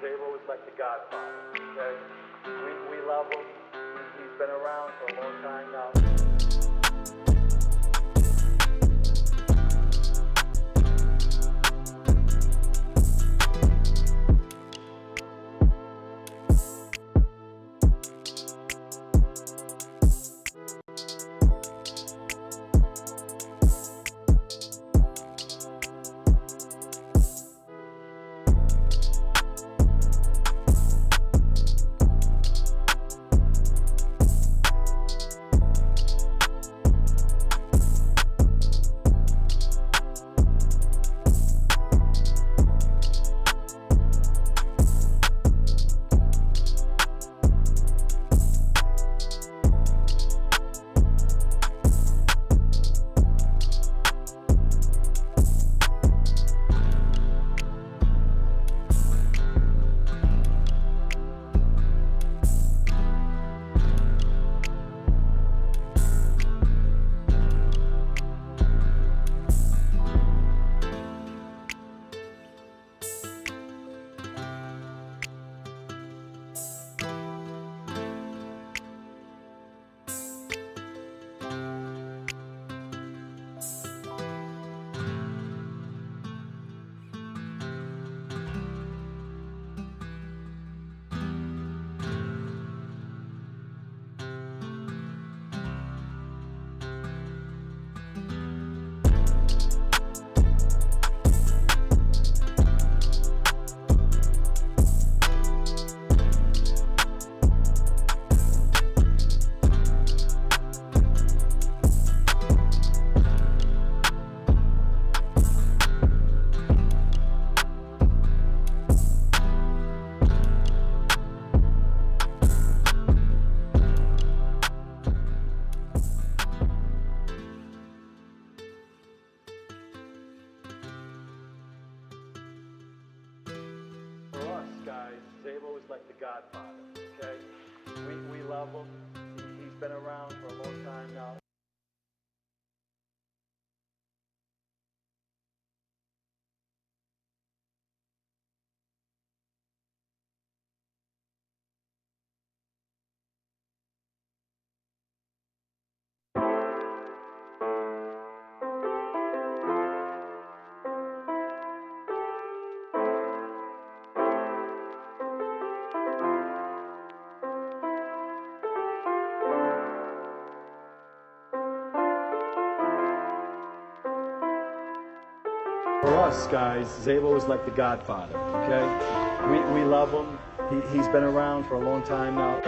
Zabel is like the Godfather, okay? We love him. He's been around for a long time now. Zabel is like the Godfather, okay? We love him. He's been around for a long time now. For us guys, Zabel is like the Godfather, okay? We love him. He's been around for a long time now.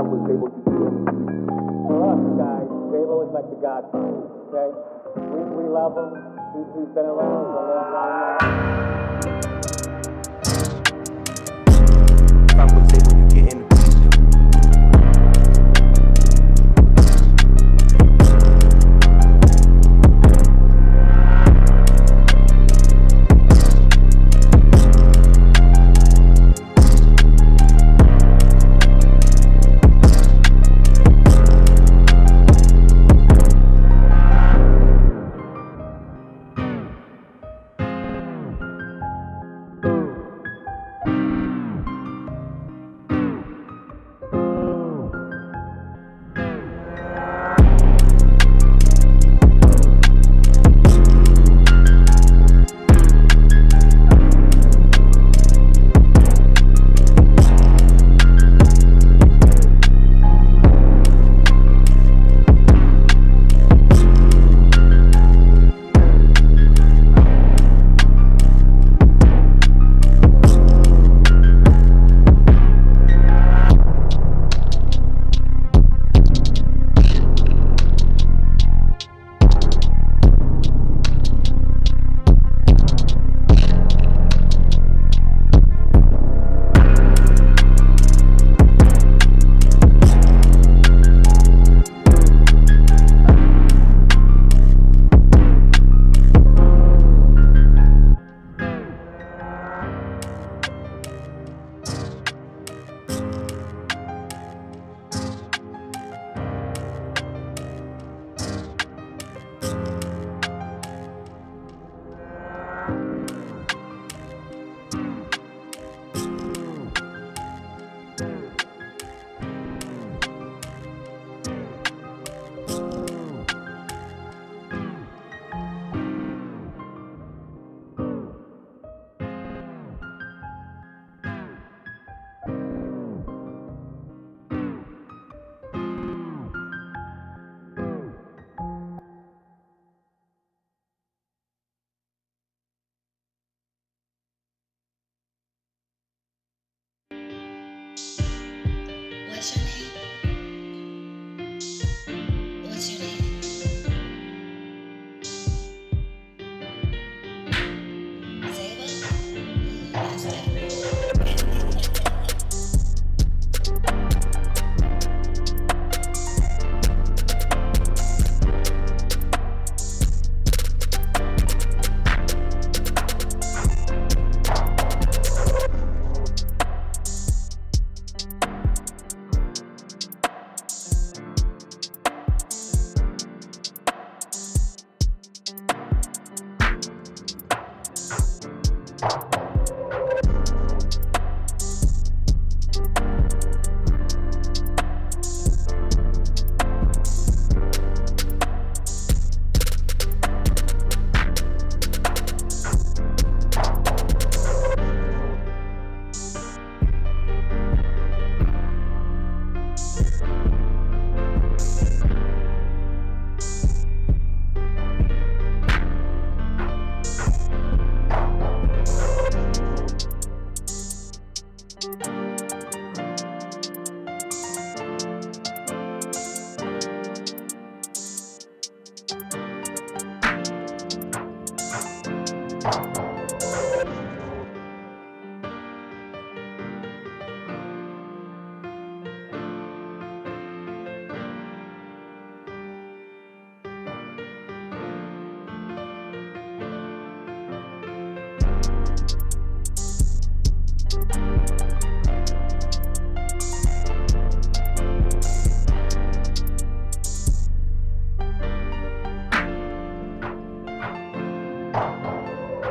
was able to do it? For us guys, Zabo is like the godfather, okay? We love him. He's been around for a long time now. I was able to get in the What's your name? What's your name? Zabo?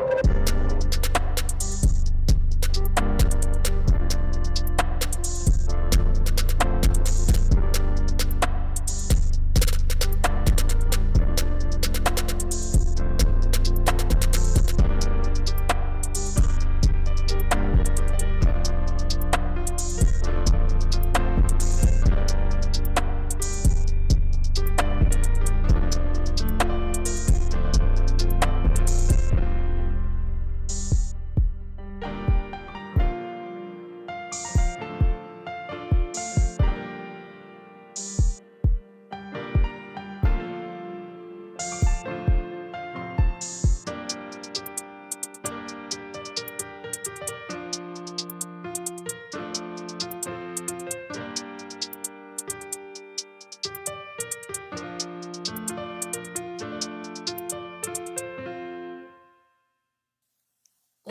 That's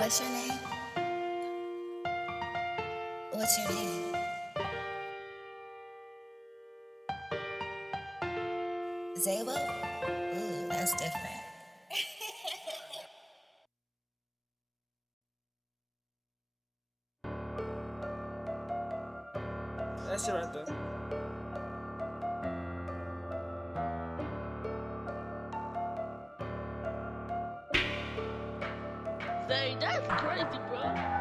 What's your name? What's your name? Zabo? Ooh, that's different. That's it right there. Dang, that's crazy, bro.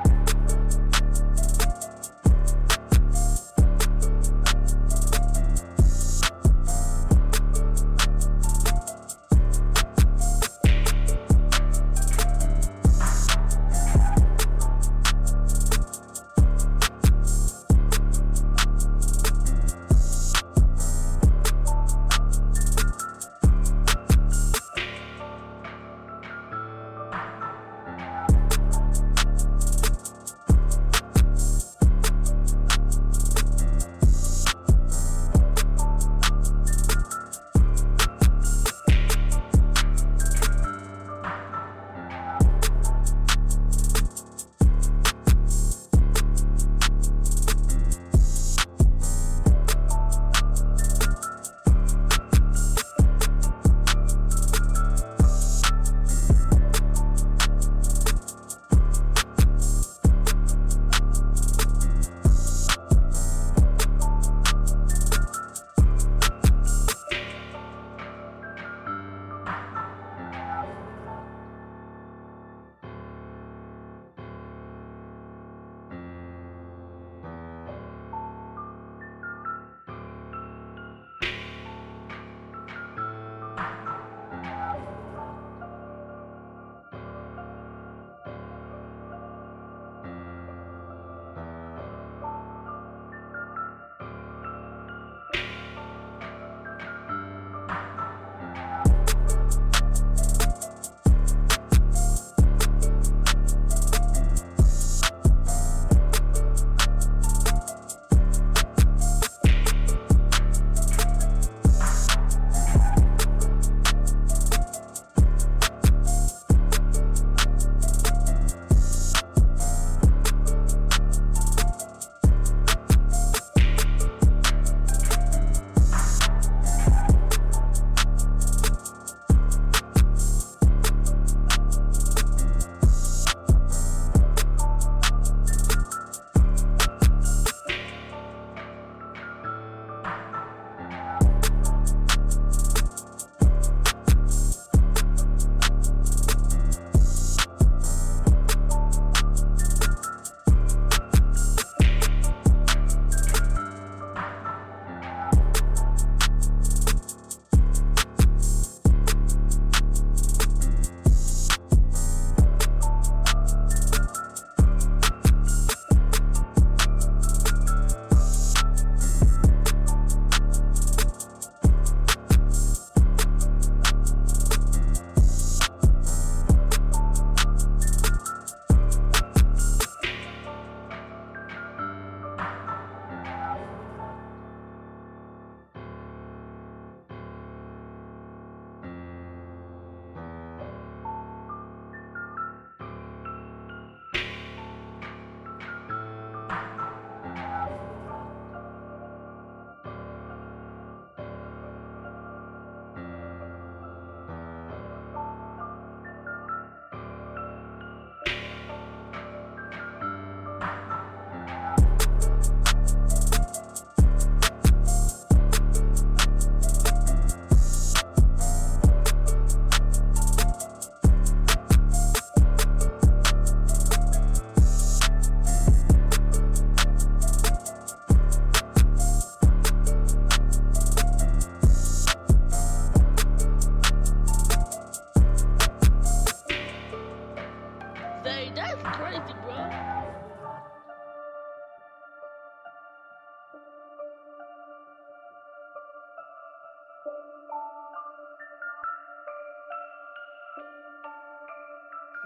Dang, that's crazy, bro.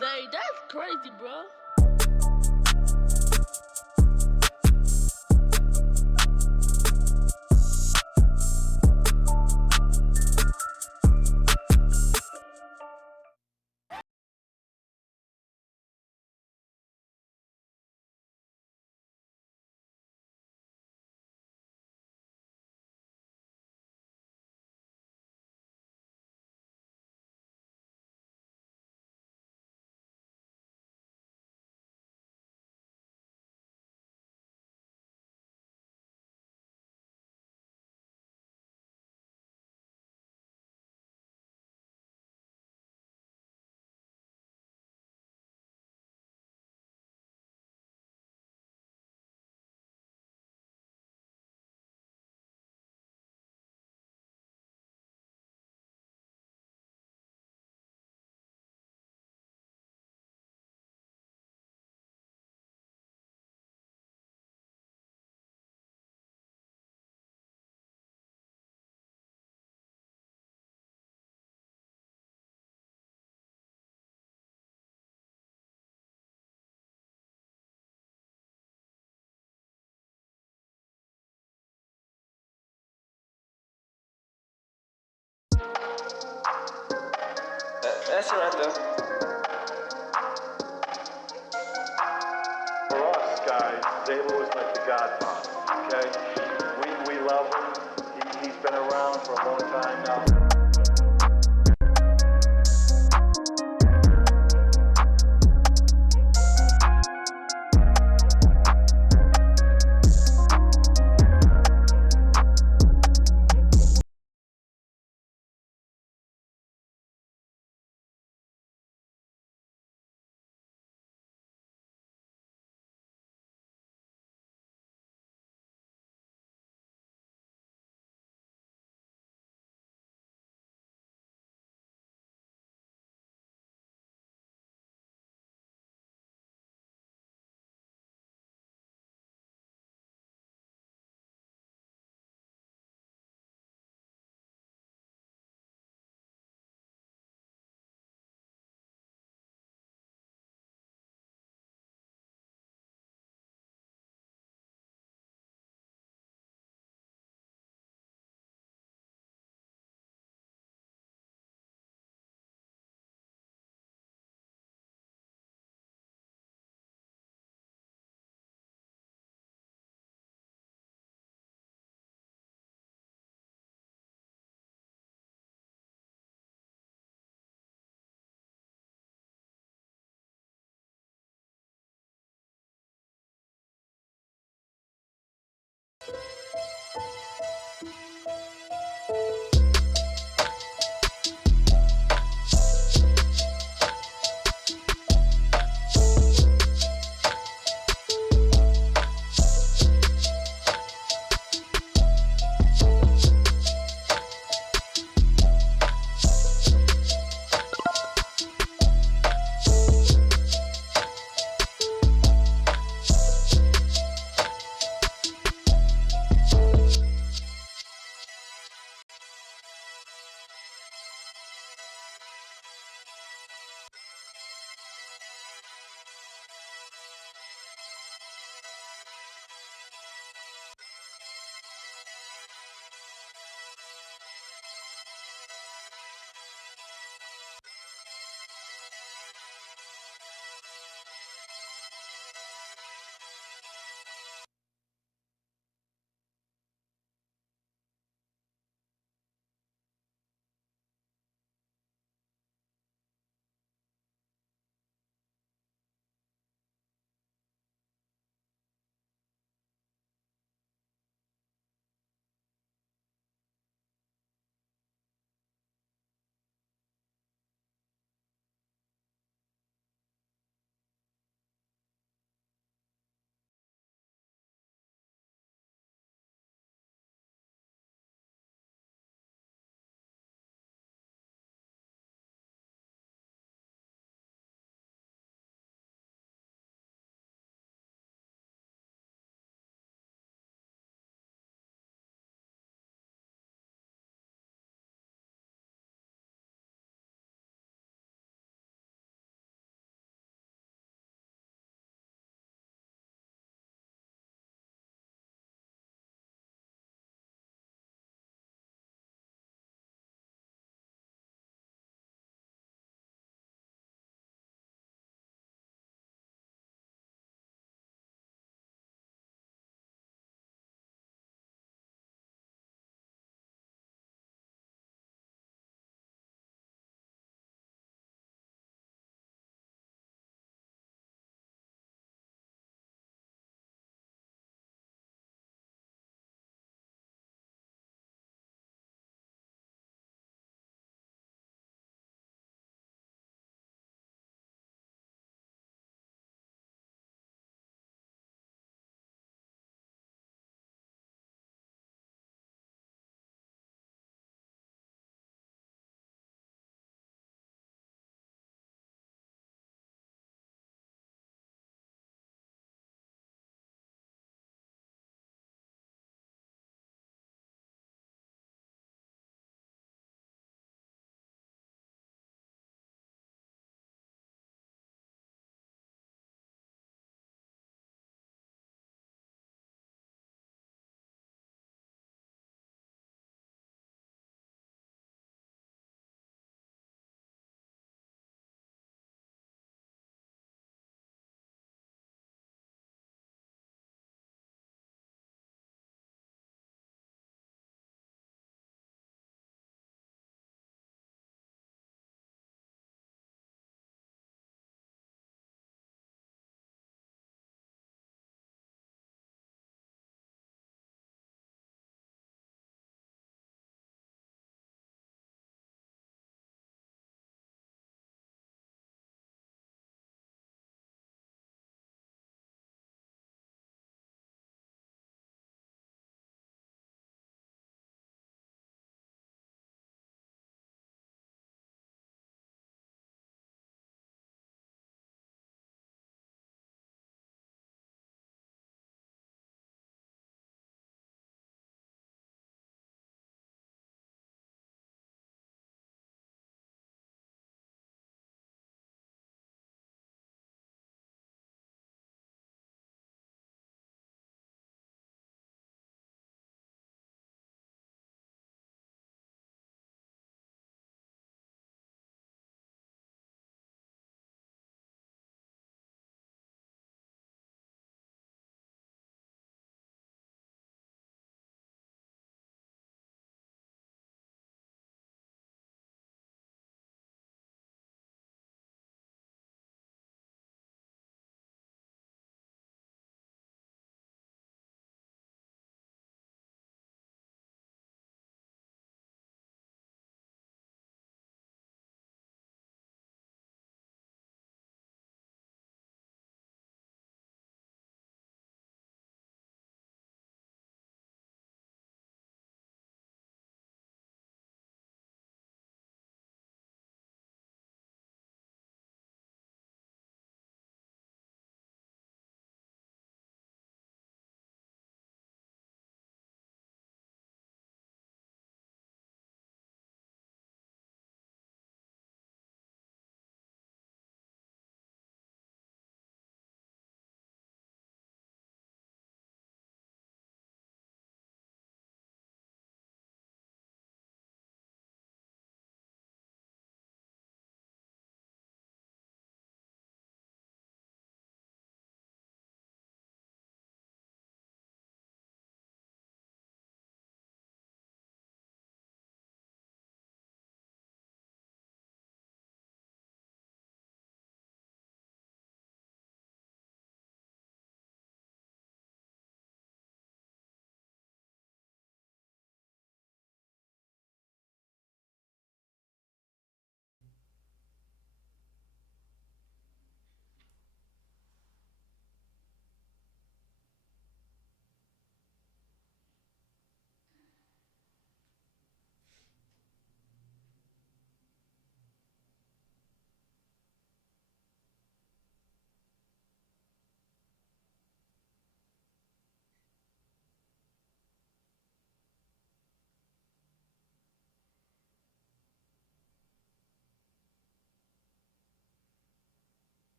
Dang, that's crazy, bro. that shit right there. For us guys, Zabel was like the godfather, okay? We love him. He's been around for a long time now.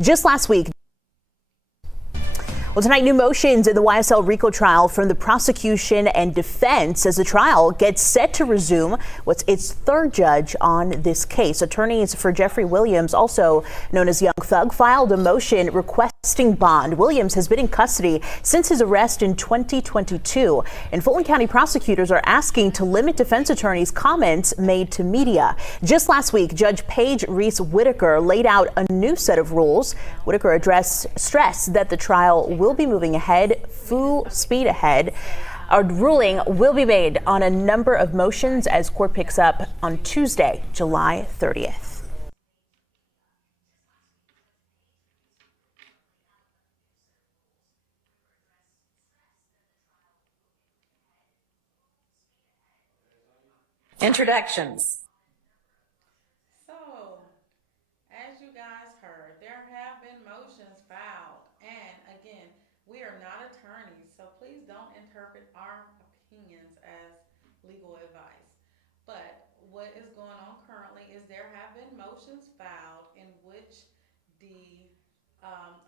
Just last week, well, tonight, new motions in the YSL RICO trial from the prosecution and defense as the trial gets set to resume. What's its third judge on this case. Attorneys for Jeffrey Williams, also known as Young Thug, filed a motion requesting bond. Williams has been in custody since his arrest in 2022. And Fulton County prosecutors are asking to limit defense attorneys' comments made to media. Just last week, Judge Paige Reese Whitaker laid out a new set of rules. Whitaker stressed that the trial will be moving ahead, full speed ahead. A ruling will be made on a number of motions as court picks up on Tuesday, July 30th. Introductions. So, as you guys heard, there have been motions filed, and again, we are not attorneys, so please don't interpret our opinions as legal advice. But what is going on currently is there have been motions filed in which the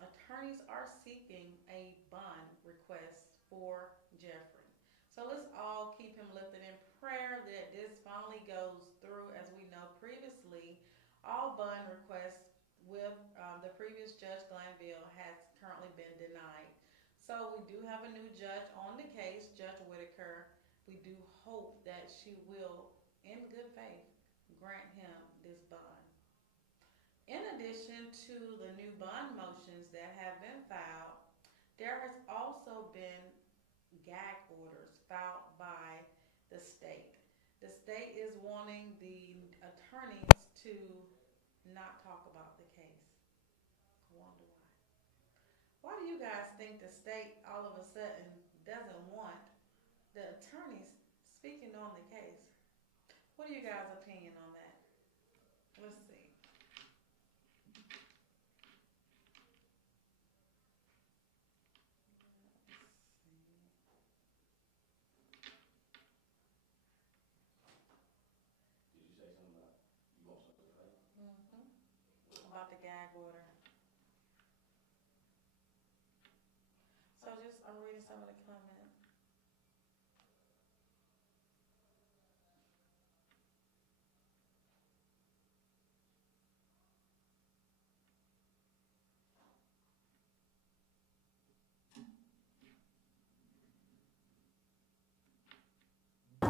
attorneys are seeking a bond request for Jeffrey. So let's all keep him lifted in prayer that this finally goes through. As we know previously, all bond requests with the previous Judge Glanville has currently been denied. So we do have a new judge on the case, Judge Whitaker. We do hope that she will, in good faith, grant him this bond. In addition to the new bond motions that have been filed, there has also been gag orders filed by the state. The state is wanting the attorneys to not talk about the case. I wonder why. Why do you guys think the state all of a sudden doesn't want the attorneys speaking on the case? What are you guys' opinion on that? Let's see. About the gag order. So I'm reading some of the comments.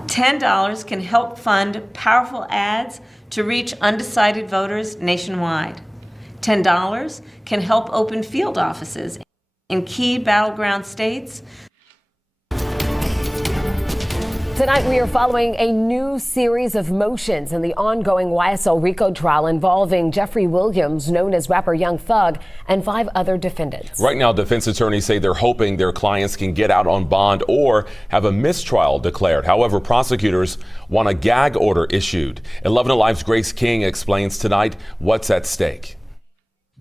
$10 can help fund powerful ads to reach undecided voters nationwide. $10 can help open field offices in key battleground states. Tonight, we are following a new series of motions in the ongoing YSL RICO trial involving Jeffrey Williams, known as rapper Young Thug, and 5 other defendants. Right now, defense attorneys say they're hoping their clients can get out on bond or have a mistrial declared. However, prosecutors want a gag order issued. 11 Alive's Grace King explains tonight what's at stake.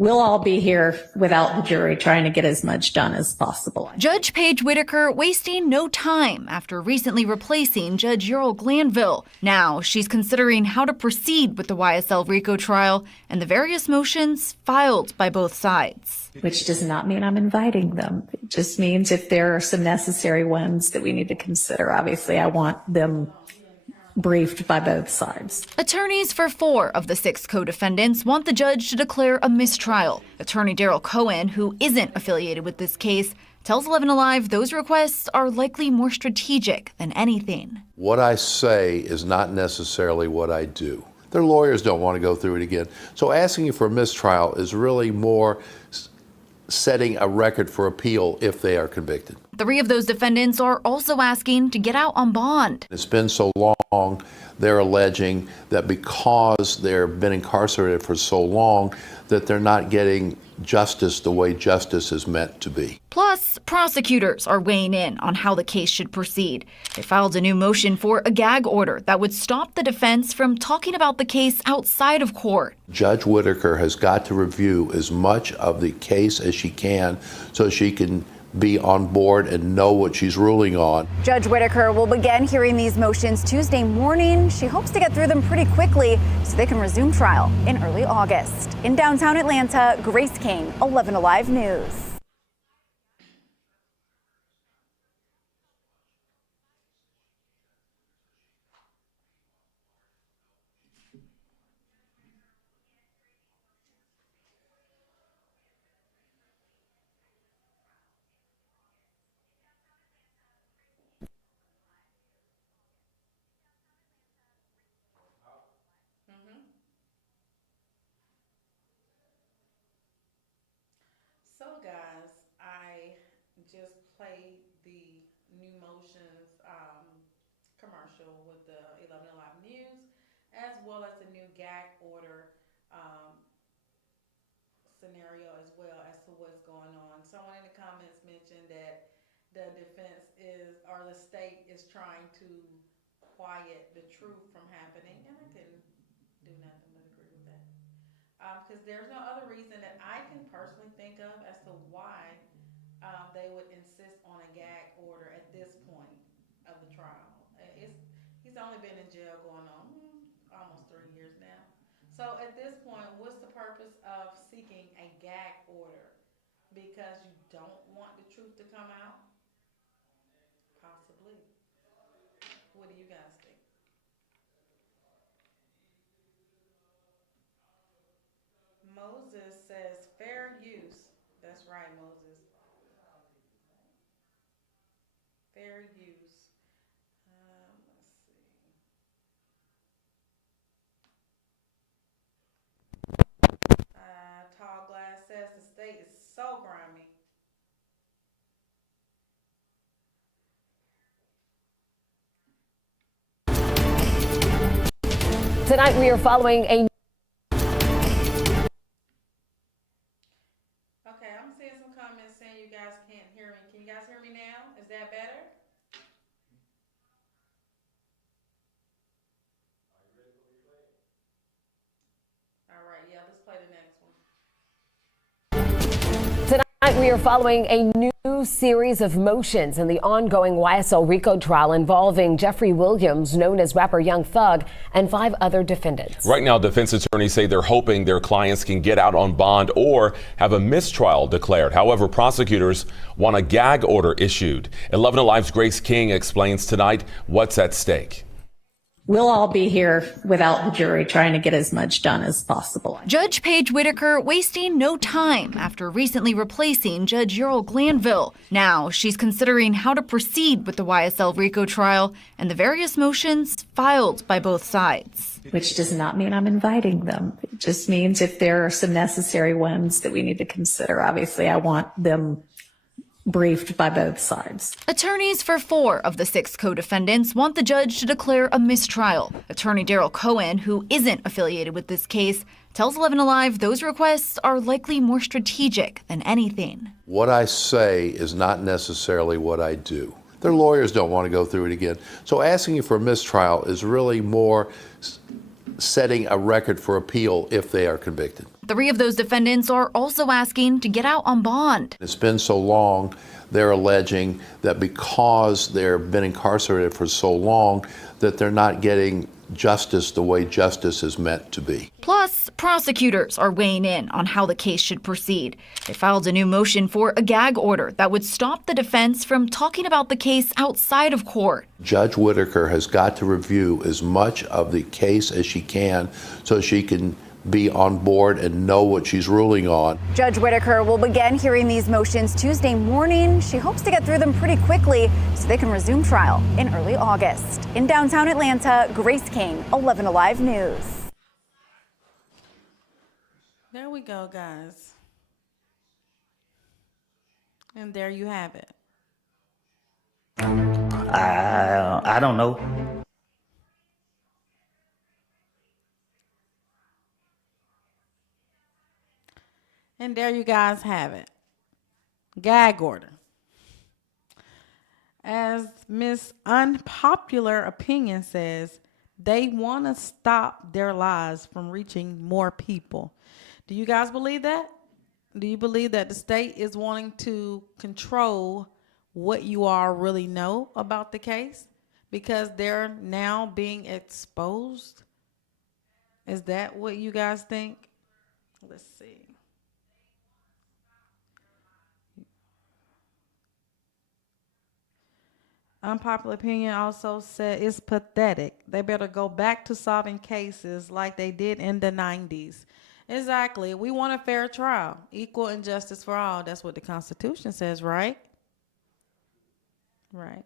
We'll all be here without the jury trying to get as much done as possible. Judge Paige Whitaker wasting no time after recently replacing Judge Earl Glanville. Now she's considering how to proceed with the YSL RICO trial and the various motions filed by both sides. Which does not mean I'm inviting them. It just means if there are some necessary ones that we need to consider, obviously I want them briefed by both sides. Attorneys for 4 of the 6 co-defendants want the judge to declare a mistrial. Attorney Daryl Cohen, who isn't affiliated with this case, tells 11 Alive those requests are likely more strategic than anything. What I say is not necessarily what I do. Their lawyers don't want to go through it again. So asking you for a mistrial is really more setting a record for appeal if they are convicted. 3 of those defendants are also asking to get out on bond. It's been so long, they're alleging that because they've been incarcerated for so long, that they're not getting justice the way justice is meant to be. Plus, prosecutors are weighing in on how the case should proceed. They filed a new motion for a gag order that would stop the defense from talking about the case outside of court. Judge Whitaker has got to review as much of the case as she can so she can be on board and know what she's ruling on. Judge Whitaker will begin hearing these motions Tuesday morning. She hopes to get through them pretty quickly so they can resume trial in early August. In downtown Atlanta, Grace King, 11 Alive News. So guys, I just played the new motions commercial with the 11 Alive News, as well as the new gag order scenario as well as to what's going on. Someone in the comments mentioned that the defense is, or the state is trying to quiet the truth from happening, and I couldn't do nothing but agree with that. Because there's no other reason that I can personally think of as to why they would insist on a gag order at this point of the trial. He's only been in jail going on almost 3 years now. So at this point, what's the purpose of seeking a gag order? Because you don't want the truth to come out? Possibly. What do you guys think? Moses says fair use. That's right, Moses. Fair use. Let's see. Tall Glass says the state is so grimy. Tonight we are following a Okay, I'm seeing some comments saying you guys can't hear me. Can you guys hear me now? Is that better? All right, yeah, let's play the next one. Tonight we are following a new series of motions in the ongoing YSL RICO trial involving Jeffrey Williams, known as rapper Young Thug, and 5 other defendants. Right now, defense attorneys say they're hoping their clients can get out on bond or have a mistrial declared. However, prosecutors want a gag order issued. 11 Alive's Grace King explains tonight what's at stake. We'll all be here without the jury trying to get as much done as possible. Judge Paige Whitaker wasting no time after recently replacing Judge Earl Glanville. Now she's considering how to proceed with the YSL RICO trial and the various motions filed by both sides. Which does not mean I'm inviting them. It just means if there are some necessary ones that we need to consider, obviously I want them briefed by both sides. Attorneys for 4 of the 6 co-defendants want the judge to declare a mistrial. Attorney Daryl Cohen, who isn't affiliated with this case, tells 11 Alive those requests are likely more strategic than anything. What I say is not necessarily what I do. Their lawyers don't want to go through it again. So asking you for a mistrial is really more setting a record for appeal if they are convicted. 3 of those defendants are also asking to get out on bond. It's been so long, they're alleging that because they've been incarcerated for so long, that they're not getting justice the way justice is meant to be. Plus, prosecutors are weighing in on how the case should proceed. They filed a new motion for a gag order that would stop the defense from talking about the case outside of court. Judge Whitaker has got to review as much of the case as she can so she can be on board and know what she's ruling on. Judge Whitaker will begin hearing these motions Tuesday morning. She hopes to get through them pretty quickly so they can resume trial in early August. In downtown Atlanta, Grace King, 11 Alive News. There we go, guys. And there you have it. I don't know. And there you guys have it. Gag order. As Miss Unpopular Opinion says, they want to stop their lies from reaching more people. Do you guys believe that? Do you believe that the state is wanting to control what you all really know about the case because they're now being exposed? Is that what you guys think? Let's see. Unpopular opinion also said it's pathetic. They better go back to solving cases like they did in the 90s. Exactly. We want a fair trial, equal and justice for all. That's what the Constitution says, right? Right.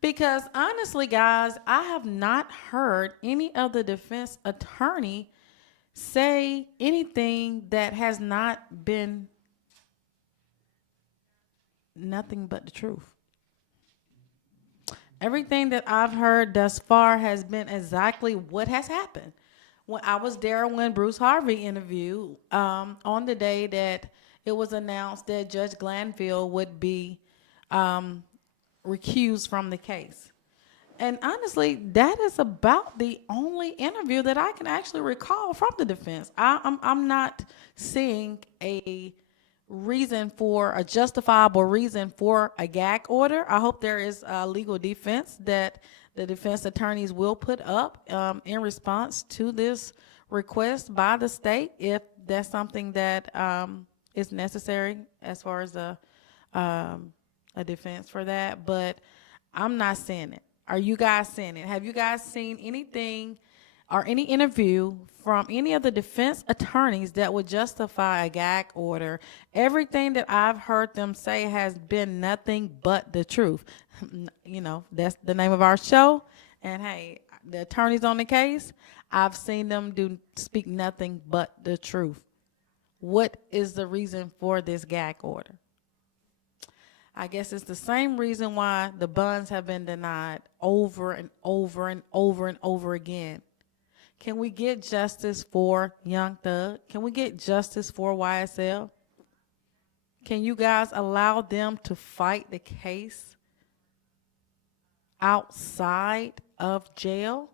Because honestly, guys, I have not heard any of the defense attorney say anything that has not been nothing but the truth. Everything that I've heard thus far has been exactly what has happened. When I was there when Bruce Harvey interviewed, on the day that it was announced that Judge Glanville would be recused from the case. And honestly, that is about the only interview that I can actually recall from the defense. I'm not seeing a reason for a justifiable reason for a gag order. I hope there is a legal defense that the defense attorneys will put up in response to this request by the state, if that's something that is necessary as far as a defense for that. But I'm not seeing it. Are you guys seeing it? Have you guys seen anything or any interview from any of the defense attorneys that would justify a gag order? Everything that I've heard them say has been nothing but the truth. You know, that's the name of our show. And hey, the attorneys on the case, I've seen them speak nothing but the truth. What is the reason for this gag order? I guess it's the same reason why the bonds have been denied over and over and over and over again. Can we get justice for Young Thug? Can we get justice for YSL? Can you guys allow them to fight the case outside of jail?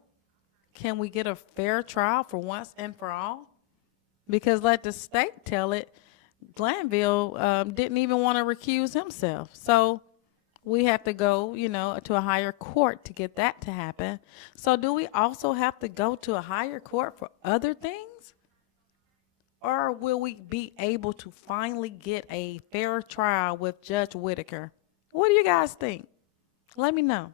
Can we get a fair trial for once and for all? Because let the state tell it, Glanville didn't even want to recuse himself. So we have to go, to a higher court to get that to happen. So do we also have to go to a higher court for other things? Or will we be able to finally get a fair trial with Judge Whitaker? What do you guys think? Let me know.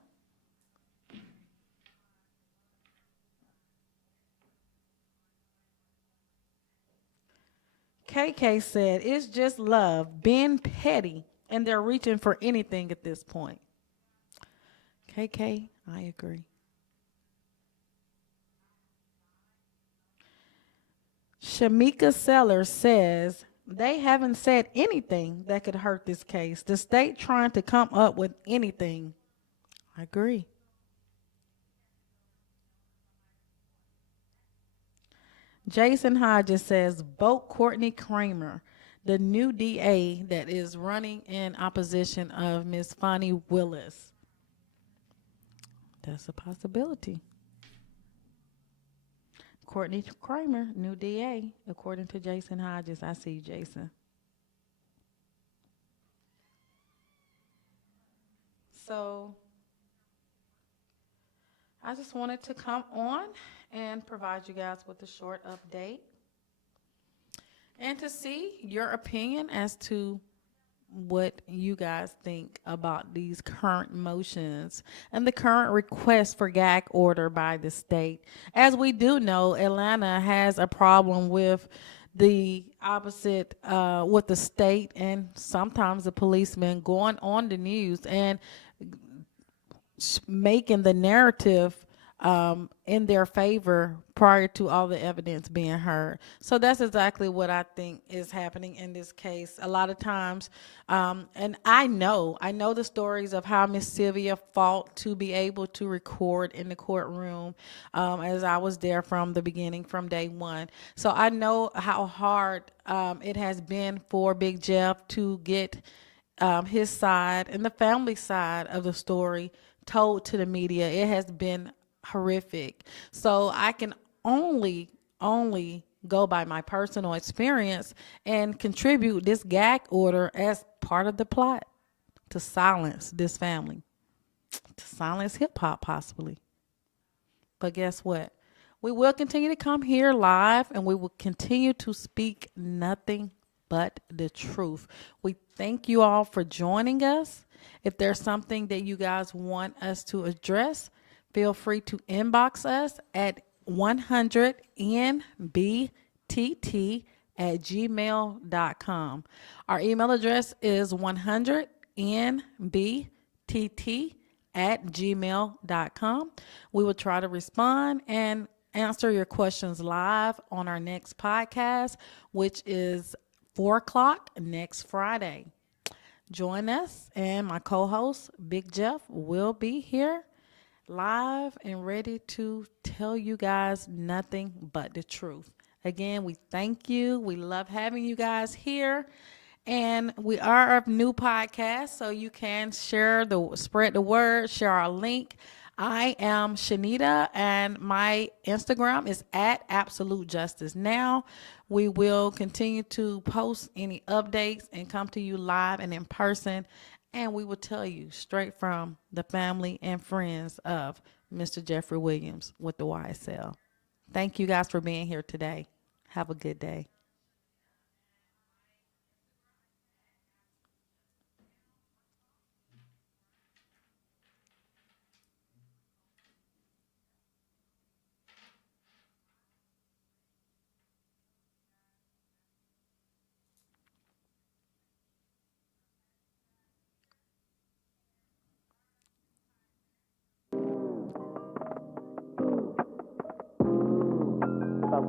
KK said, it's just love, being petty, and they're reaching for anything at this point. KK, I agree. Shamika Sellers says, they haven't said anything that could hurt this case. The state trying to come up with anything. I agree. Jason Hodges says, vote Courtney Kramer, the new DA that is running in opposition of Ms. Fonnie Willis. That's a possibility. Courtney Kramer, new DA, according to Jason Hodges. I see you, Jason. So I just wanted to come on and provide you guys with a short update and to see your opinion as to what you guys think about these current motions and the current request for gag order by the state. As we do know, Atlanta has a problem with the opposite, with the state and sometimes the policemen going on the news and making the narrative in their favor prior to all the evidence being heard. So that's exactly what I think is happening in this case. A lot of times, and I know the stories of how Miss Sylvia fought to be able to record in the courtroom, as I was there from the beginning, from day one. So I know how hard it has been for Big Jeff to get his side and the family side of the story told to the media. It has been horrific. So I can only go by my personal experience and contribute this gag order as part of the plot to silence this family, to silence hip hop possibly. But guess what? We will continue to come here live and we will continue to speak nothing but the truth. We thank you all for joining us. If there's something that you guys want us to address, feel free to inbox us at 100nbtt@gmail.com. Our email address is 100nbtt@gmail.com. We will try to respond and answer your questions live on our next podcast, which is 4 o'clock next Friday. Join us, and my co-host, Big Jeff, will be here live and ready to tell you guys nothing but the truth. Again, we thank you. We love having you guys here. And we are a new podcast, so you can spread the word, share our link. I am Shanita, and my Instagram is at Absolute Justice Now. We will continue to post any updates and come to you live and in person, and we will tell you straight from the family and friends of Mr. Jeffrey Williams with the YSL. Thank you guys for being here today. Have a good day. For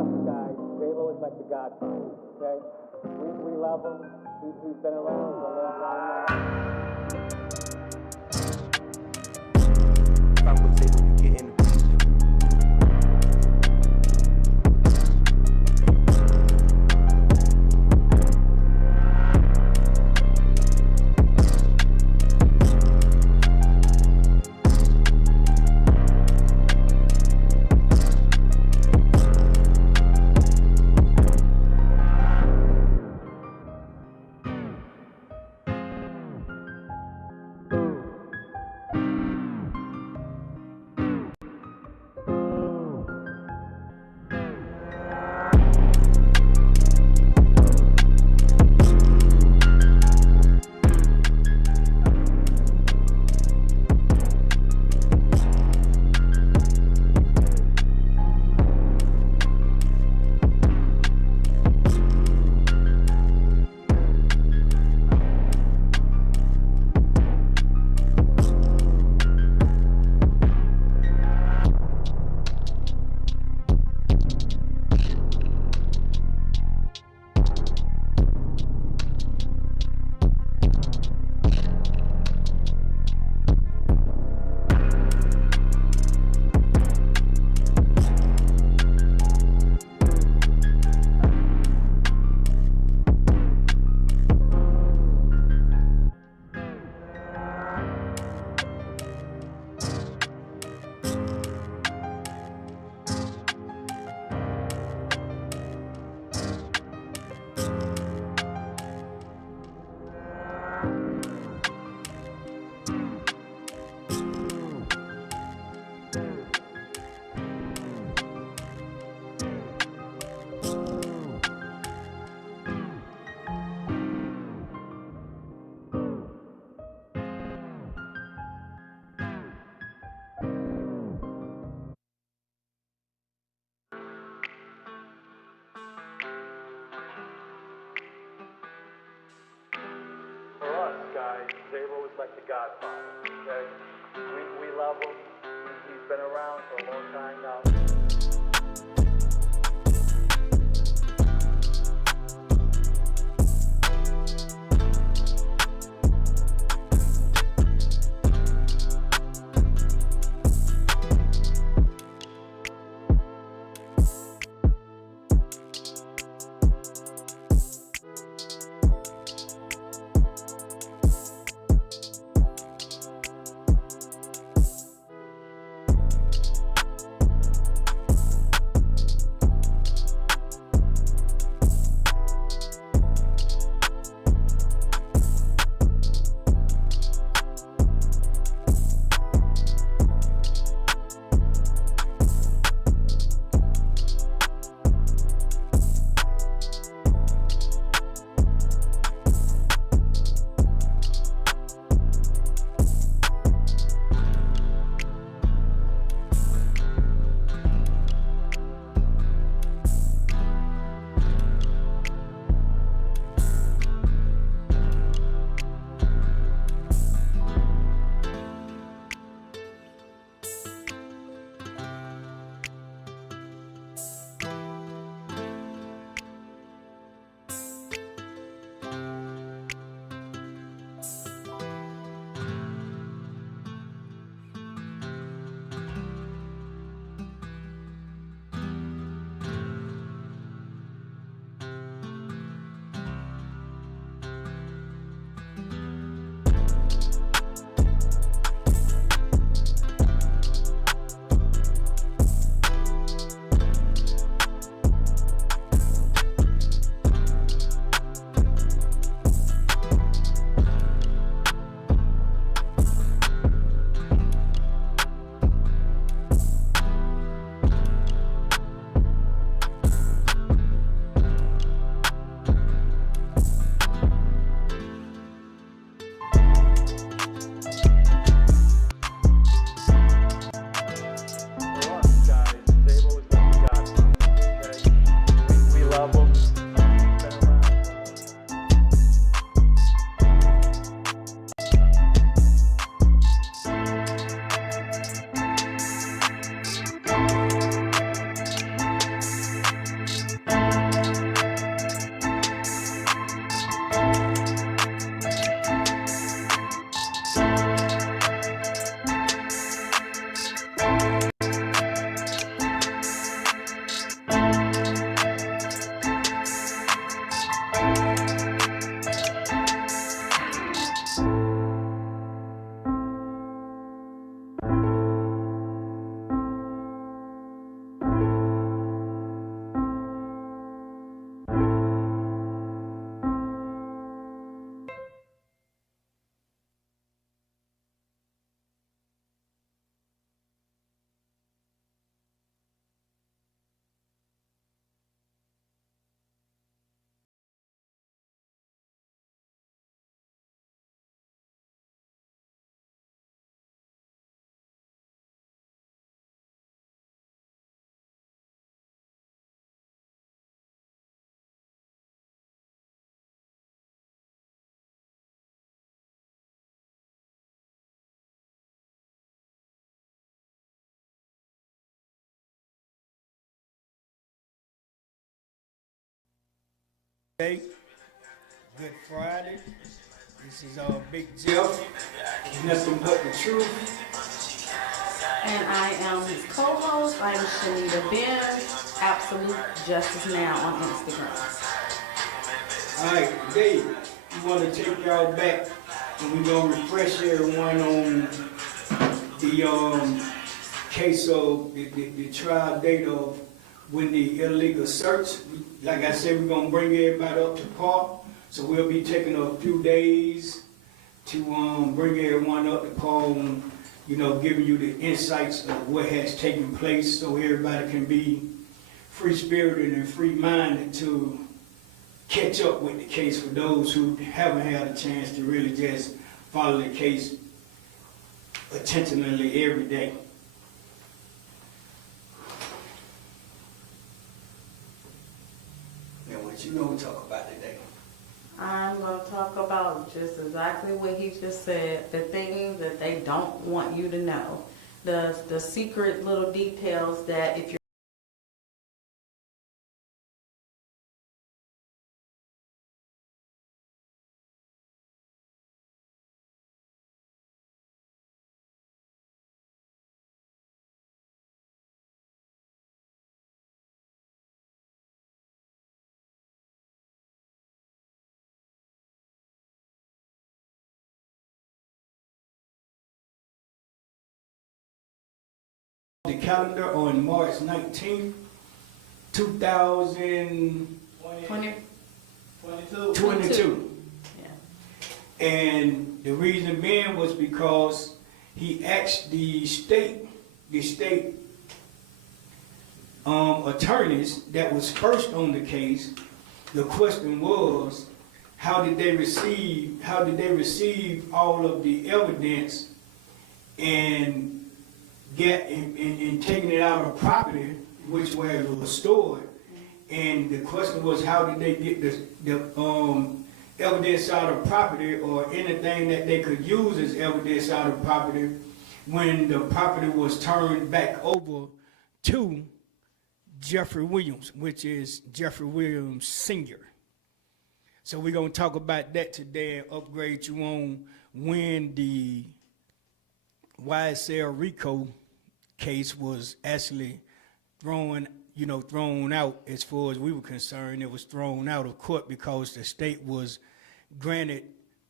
us guys, J-Lo is like the godfather, okay? We love him. He's been around for a long time now. Fuck with Zabo, you get in the Guys, J-Lo is like the godfather, okay? We love him. He's been around for a long time now. Hey, Good Friday. This is Big Jeff. Nothing but the truth. And I am his co-host. I am Shanita Benz, Absolute Justice Now on Instagram. All right, today we want to take y'all back and we're going to refresh everyone on the case of the trial date of when the illegal search. Like I said, we're going to bring everybody up to par. So we'll be taking a few days to bring everyone up to par on, giving you the insights of what has taken place so everybody can be free-spirited and free-minded to catch up with the case for those who haven't had a chance to really just follow the case attentively every day. Now, what you going to talk about today? I'm going to talk about just exactly what he just said, the things that they don't want you to know, the secret little details that if you're the calendar on March 19th, 2022. Yeah. And the reason being was because he asked the state attorneys that was first on the case. The question was, how did they receive all of the evidence and taking it out of property, which where it was stored. And the question was, how did they get the evidence out of property or anything that they could use as evidence out of property when the property was turned back over to Jeffrey Williams, which is Jeffrey Williams Sr. So we're going to talk about that today and upgrade you on when the YSL RICO case was actually thrown out. As far as we were concerned, it was thrown out of court because the state was granted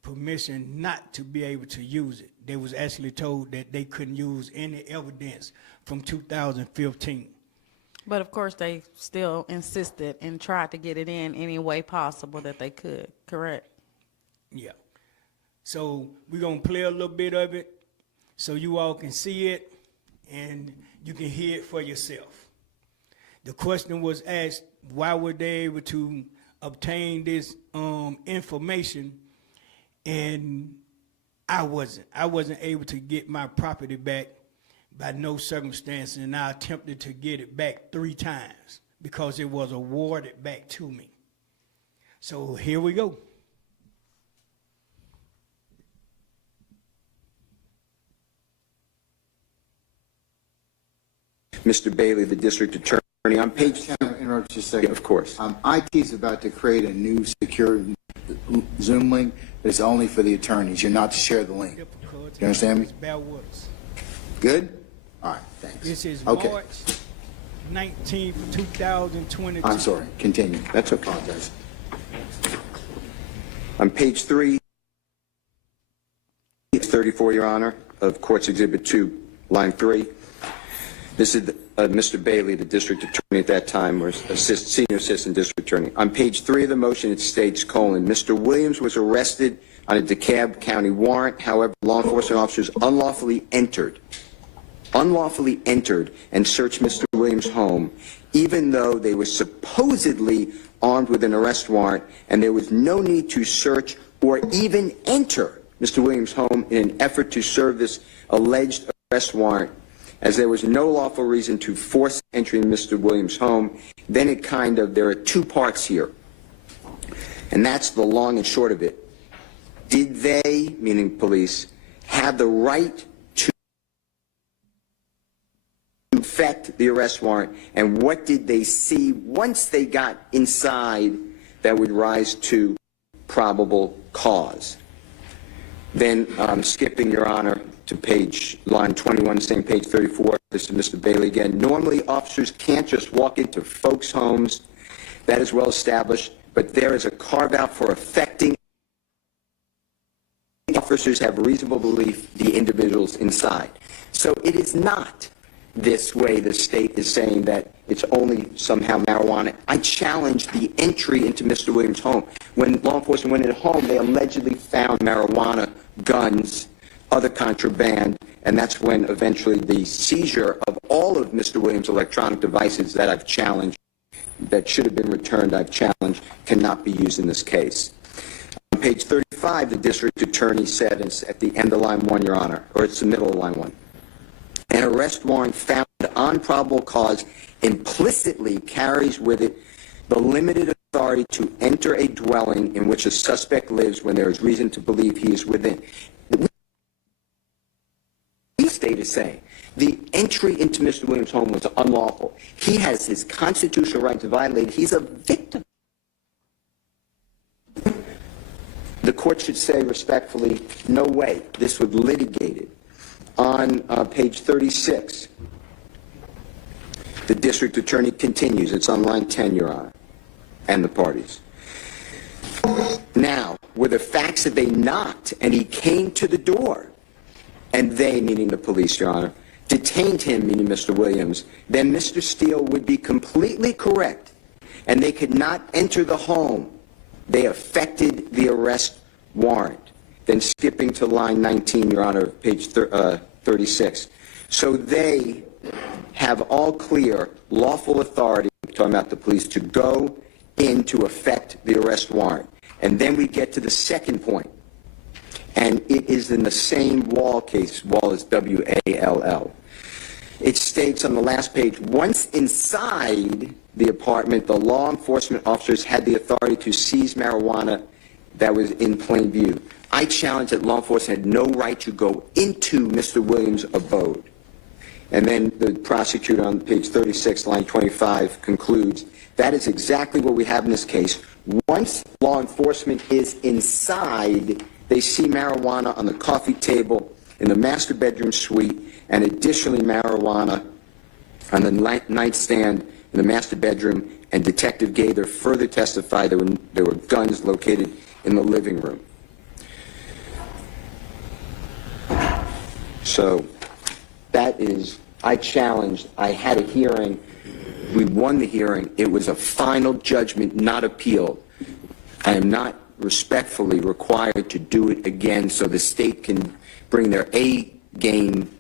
permission not to be able to use it. They was actually told that they couldn't use any evidence from 2015. But of course, they still insisted and tried to get it in any way possible that they could, correct? Yeah. So we're going to play a little bit of it so you all can see it and you can hear it for yourself. The question was asked, why were they able to obtain this information, and I wasn't able to get my property back by no circumstance, and I attempted to get it back 3 times because it was awarded back to me. So here we go. Mr. Bailey, the district attorney, on page 2. Can I interrupt you a second? Yeah, of course. IT is about to create a new secure Zoom link, but it's only for the attorneys. You're not to share the link. You understand me? Good? All right, thanks. This is okay. March 19th, 2022. I'm sorry, continue. That's okay. I apologize. On page 3, 34, Your Honor, of Court's Exhibit 2, line 3. This is Mr. Bailey, the district attorney at that time, or senior assistant district attorney. On page 3 of the motion, it states, Mr. Williams was arrested on a DeKalb County warrant. However, law enforcement officers unlawfully entered and searched Mr. Williams' home, even though they were supposedly armed with an arrest warrant, and there was no need to search or even enter Mr. Williams' home in an effort to serve this alleged arrest warrant, as there was no lawful reason to force entry in Mr. Williams' home. Then there are 2 parts here, and that's the long and short of it. Did they, meaning police, have the right to effect the arrest warrant, and what did they see once they got inside that would rise to probable cause. Then skipping, Your Honor, to line 21, same page 34, this is Mr. Bailey again. Normally, officers can't just walk into folks' homes. That is well established, but there is a carve-out for affecting. Officers have reasonable belief the individuals inside. So it is not this way the state is saying that it's only somehow marijuana. I challenge the entry into Mr. Williams' home. When law enforcement went in home, they allegedly found marijuana, guns, other contraband, and that's when eventually the seizure of all of Mr. Williams' electronic devices that I've challenged, that should have been returned, I've challenged, cannot be used in this case. On page 35, the district attorney said, it's at the end of line 1, Your Honor, or it's the middle of line 1, an arrest warrant found on probable cause implicitly carries with it the limited authority to enter a dwelling in which a suspect lives when there is reason to believe he is within. The state is saying the entry into Mr. Williams' home was unlawful. He has his constitutional rights violated. He's a victim. The court should say respectfully, no way, this would litigate it. On page 36, the district attorney continues. It's on line 10, Your Honor, and the parties. Now, were the facts that they knocked and he came to the door, and they, meaning the police, Your Honor, detained him, meaning Mr. Williams, then Mr. Steele would be completely correct, and they could not enter the home. They affected the arrest warrant. Then skipping to line 19, Your Honor, page 36. So they have all clear lawful authority, talking about the police, to go in to effect the arrest warrant. And then we get to the second point. And it is in the same Wall case. Wall is W-A-L-L. It states on the last page, once inside the apartment, the law enforcement officers had the authority to seize marijuana that was in plain view. I challenge that law enforcement had no right to go into Mr. Williams' abode. And then the prosecutor on page 36, line 25, concludes, that is exactly what we have in this case. Once law enforcement is inside, they see marijuana on the coffee table in the master bedroom suite, and additionally marijuana on the nightstand in the master bedroom, and Detective Gaither further testified there were guns located in the living room. So that is, I challenged, I had a hearing, we won the hearing, it was a final judgment, not appealed. I am not respectfully required to do it again so the state can bring their A game,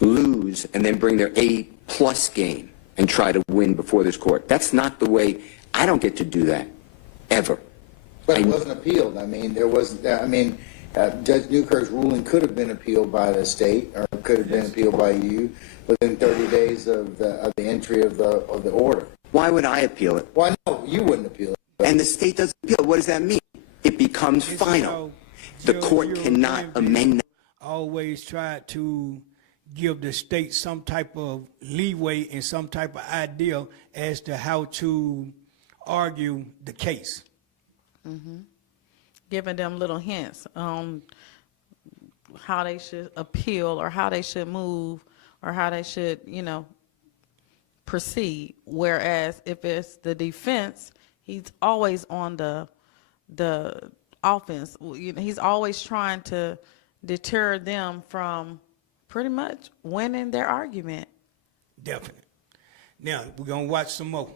lose, and then bring their A plus game and try to win before this court. That's not the way, I don't get to do that, ever. But it wasn't appealed. I mean, there was, Judge Newkirk's ruling could have been appealed by the state, or could have been appealed by you within 30 days of the entry of the order. Why would I appeal it? Well, no, you wouldn't appeal it. And the state doesn't appeal. What does that mean? It becomes final. The court cannot amend that. Always tried to give the state some type of leeway and some type of idea as to how to argue the case. Mm-hmm. Giving them little hints on how they should appeal or how they should move or how they should, proceed. Whereas if it's the defense, he's always on the offense. He's always trying to deter them from pretty much winning their argument. Definitely. Now, we're going to watch some more.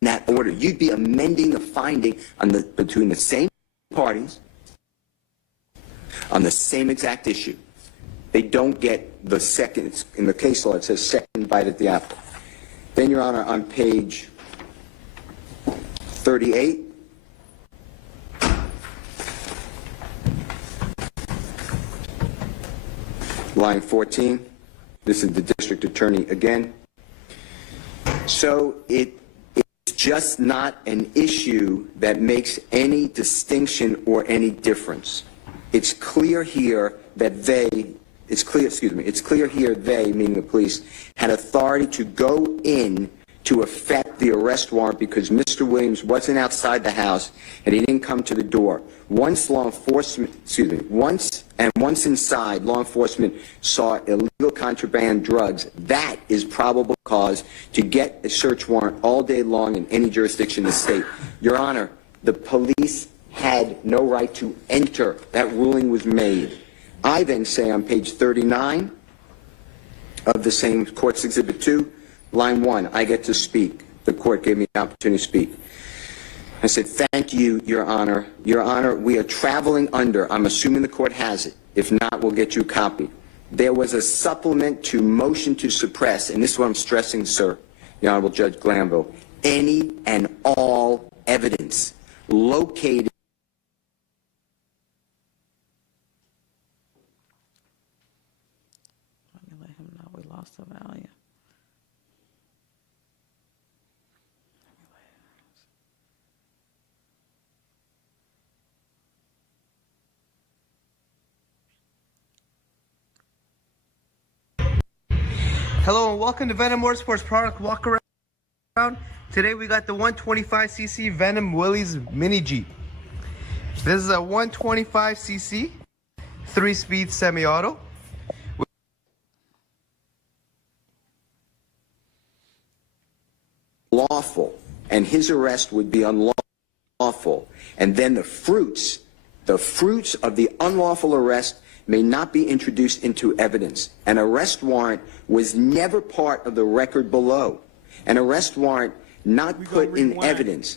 That order, you'd be amending the finding between the same parties on the same exact issue. They don't get the second, in the case law it says second bite at the apple. Then, Your Honor, on page 38, line 14, this is the district attorney again. So it's just not an issue that makes any distinction or any difference. It's clear here that they, it's clear, excuse me, it's clear here they, meaning the police, had authority to go in to effect the arrest warrant because Mr. Williams wasn't outside the house and he didn't come to the door. Once inside, law enforcement saw illegal contraband drugs. That is probable cause to get a search warrant all day long in any jurisdiction in the state. Your Honor, the police had no right to enter. That ruling was made. I then say on page 39 of the same Court's Exhibit 2, line 1, I get to speak. The court gave me the opportunity to speak. I said, thank you, Your Honor. Your Honor, we are traveling under, I'm assuming the court has it. If not, we'll get you a copy. There was a supplement to motion to suppress, and this is what I'm stressing, sir, the Honorable Judge Glanville, any and all evidence located. Let him know we lost the value. Hello and welcome to Venom Motorsports Product Walk Around. Today we got the 125cc Venom Willys Mini Jeep. This is a 125cc 3-speed semi-auto. Lawful, and his arrest would be unlawful. And then the fruits of the unlawful arrest may not be introduced into evidence. An arrest warrant was never part of the record below. An arrest warrant not put in evidence,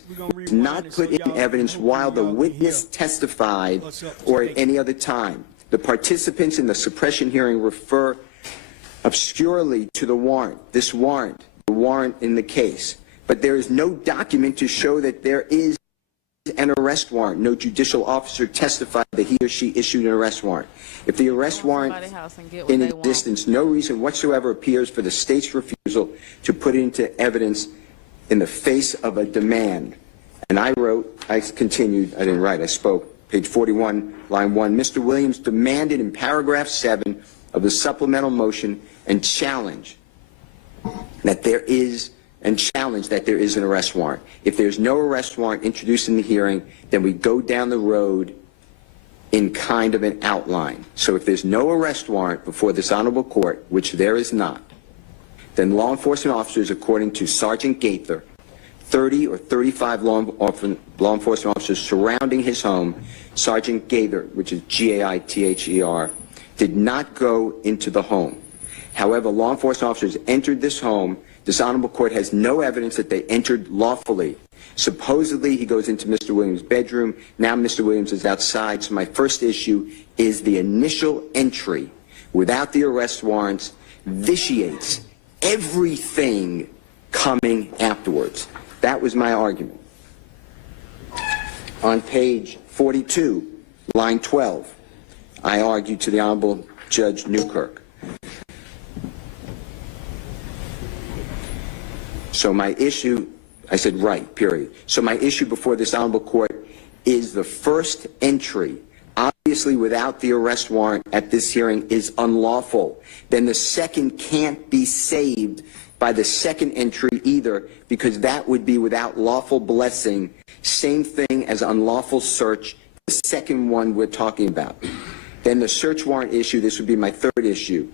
while the witness testified or at any other time. The participants in the suppression hearing refer obscurely to the warrant, the warrant in the case. But there is no document to show that there is an arrest warrant. No judicial officer testified that he or she issued an arrest warrant. If the arrest warrant in existence, no reason whatsoever appears for the state's refusal to put it into evidence in the face of a demand. And I continued, I didn't write, I spoke, page 41, line 1. Mr. Williams demanded in paragraph 7 of the supplemental motion and challenged that there is an arrest warrant. If there's no arrest warrant introduced in the hearing, then we go down the road in kind of an outline. So if there's no arrest warrant before this honorable court, which there is not, then law enforcement officers, according to Sergeant Gaither, 30 or 35 law enforcement officers surrounding his home, Sergeant Gaither, which is Gaither, did not go into the home. However, law enforcement officers entered this home. This honorable court has no evidence that they entered lawfully. Supposedly, he goes into Mr. Williams' bedroom. Now Mr. Williams is outside. So my first issue is the initial entry without the arrest warrants vitiates everything coming afterwards. That was my argument. On page 42, line 12, I argued to the Honorable Judge Newkirk. So my issue, I said right, period. So my issue before this honorable court is the first entry, obviously without the arrest warrant at this hearing, is unlawful. Then the second can't be saved by the second entry either, because that would be without lawful blessing. Same thing as unlawful search, the second one we're talking about. Then the search warrant issue, this would be my third issue.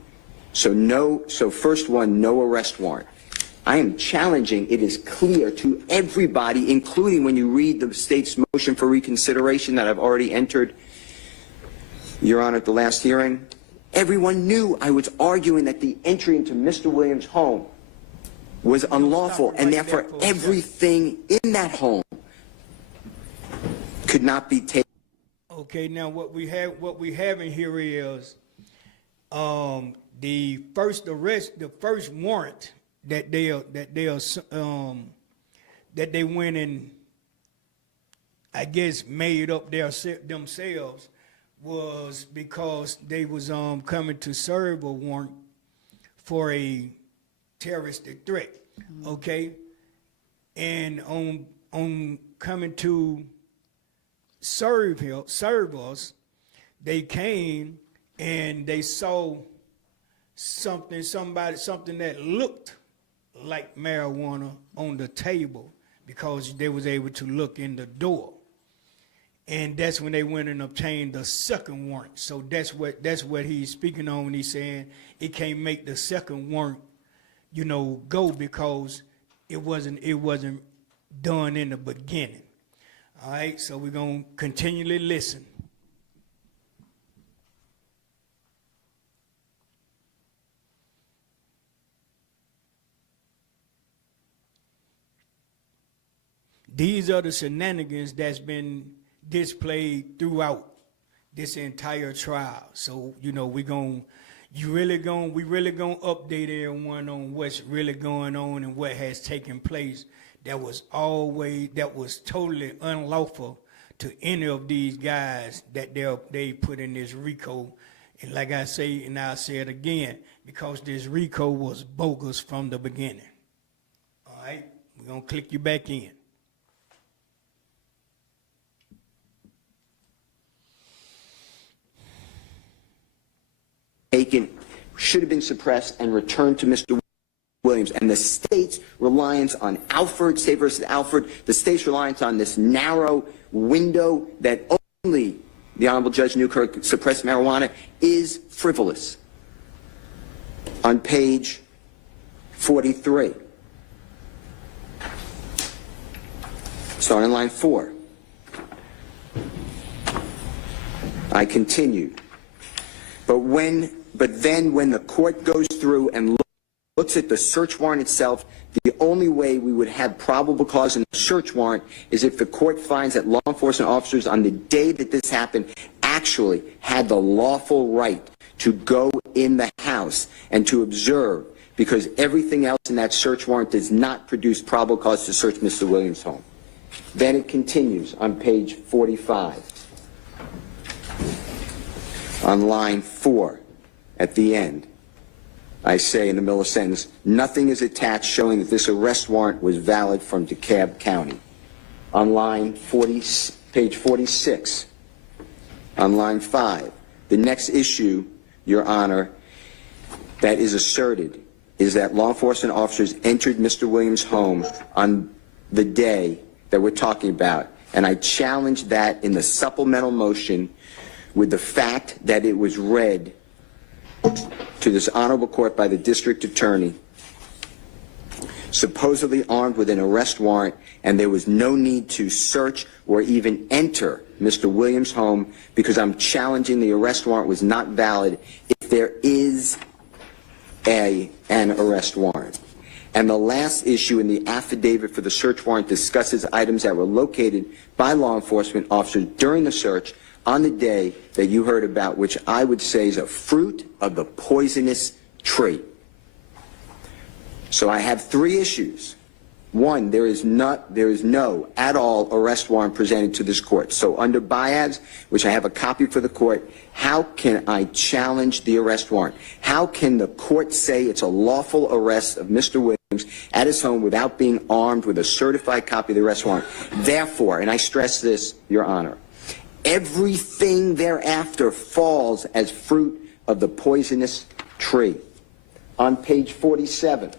So first one, no arrest warrant. I am challenging, it is clear to everybody, including when you read the state's motion for reconsideration that I've already entered, Your Honor, at the last hearing, everyone knew I was arguing that the entry into Mr. Williams' home was unlawful, and therefore everything in that home could not be taken. Okay, now what we have in here is the first arrest, the first warrant that they went and I guess made up themselves was because they was coming to serve a warrant for a terroristic threat. Okay, and on coming to serve us, they came and they saw something that looked like marijuana on the table because they was able to look in the door. And that's when they went and obtained the second warrant. So that's what he's speaking on when he's saying it can't make the second warrant, you know, go because it wasn't done in the beginning. All right, so we're gonna continually listen. These are the shenanigans that's been displayed throughout this entire trial. So, you know, we really gonna update everyone on what's really going on and what has taken place that was totally unlawful to any of these guys that they put in this RICO. And like I say, and I'll say it again, because this RICO was bogus from the beginning. All right, we're gonna click you back in. Taken, should have been suppressed and returned to Mr. Williams. And the state's reliance on Alford, State versus Alford, the state's reliance on this narrow window that only the Honorable Judge Newkirk suppressed marijuana is frivolous. On page 43, starting on line 4, I continue. But then when the court goes through and looks at the search warrant itself, the only way we would have probable cause in the search warrant is if the court finds that law enforcement officers on the day that this happened actually had the lawful right to go in the house and to observe, because everything else in that search warrant does not produce probable cause to search Mr. Williams' home. Then it continues on page 45. On line 4, at the end, I say in the middle of the sentence, nothing is attached showing that this arrest warrant was valid from DeKalb County. On line 40, page 46, on line 5, the next issue, Your Honor, that is asserted is that law enforcement officers entered Mr. Williams' home on the day that we're talking about, and I challenge that in the supplemental motion with the fact that it was read to this honorable court by the district attorney, supposedly armed with an arrest warrant, and there was no need to search or even enter Mr. Williams' home because I'm challenging the arrest warrant was not valid if there is an arrest warrant. And the last issue in the affidavit for the search warrant discusses items that were located by law enforcement officers during the search on the day that you heard about, which I would say is a fruit of the poisonous tree. So I have 3 issues. 1, there is no at all arrest warrant presented to this court. So under Baez, which I have a copy for the court, how can I challenge the arrest warrant? How can the court say it's a lawful arrest of Mr. Williams at his home without being armed with a certified copy of the arrest warrant? Therefore, and I stress this, Your Honor, everything thereafter falls as fruit of the poisonous tree. On page 47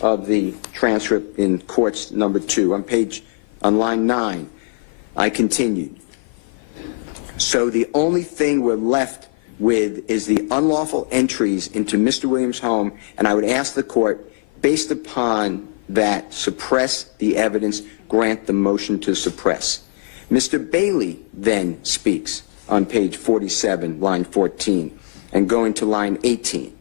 of the transcript in courts number 2, on line 9, I continued. So the only thing we're left with is the unlawful entries into Mr. Williams' home, and I would ask the court, based upon that, suppress the evidence, grant the motion to suppress. Mr. Bailey then speaks on page 47, line 14, and going to line 18.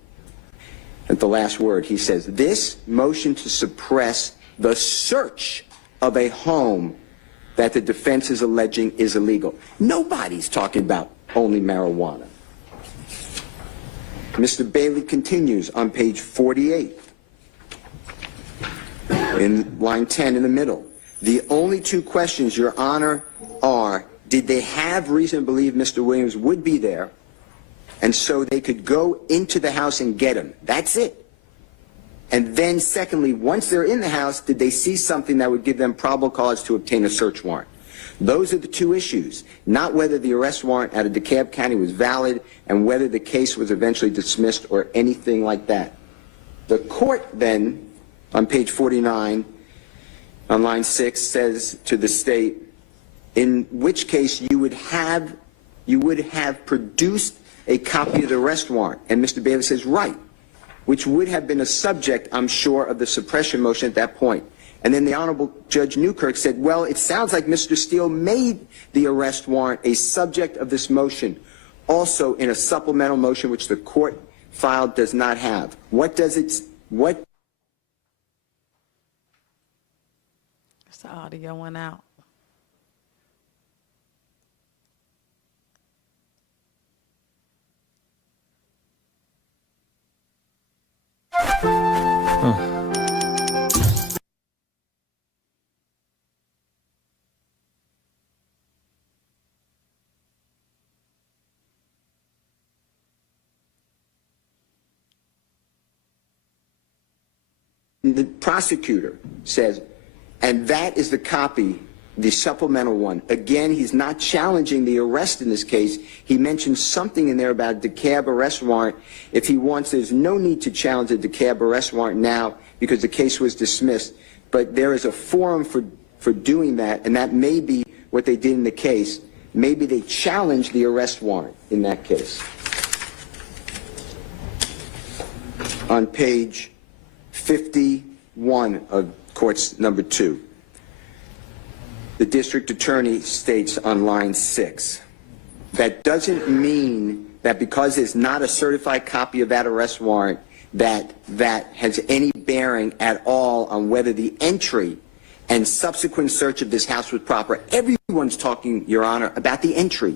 At the last word, he says, this motion to suppress the search of a home that the defense is alleging is illegal. Nobody's talking about only marijuana. Mr. Bailey continues on page 48, in line 10 in the middle. The only 2 questions, Your Honor, are, did they have reason to believe Mr. Williams would be there, and so they could go into the house and get him? That's it. And then secondly, once they're in the house, did they see something that would give them probable cause to obtain a search warrant? Those are the two issues, not whether the arrest warrant out of DeKalb County was valid and whether the case was eventually dismissed or anything like that. The court then, on page 49, on line 6, says to the state, in which case you would have produced a copy of the arrest warrant. And Mr. Bailey says, right, which would have been a subject, I'm sure, of the suppression motion at that point. And then the Honorable Judge Newkirk said, well, it sounds like Mr. Steele made the arrest warrant a subject of this motion, also in a supplemental motion which the court filed does not have. What does it, what? The audio went out. The prosecutor says, and that is the copy, the supplemental one. Again, he's not challenging the arrest in this case. He mentions something in there about DeKalb arrest warrant. If he wants, there's no need to challenge the DeKalb arrest warrant now because the case was dismissed. But there is a forum for doing that, and that may be what they did in the case. Maybe they challenged the arrest warrant in that case. On page 51 of court's number 2. The district attorney states on line 6, that doesn't mean that because there's not a certified copy of that arrest warrant that has any bearing at all on whether the entry and subsequent search of this house was proper. Everyone's talking, Your Honor, about the entry.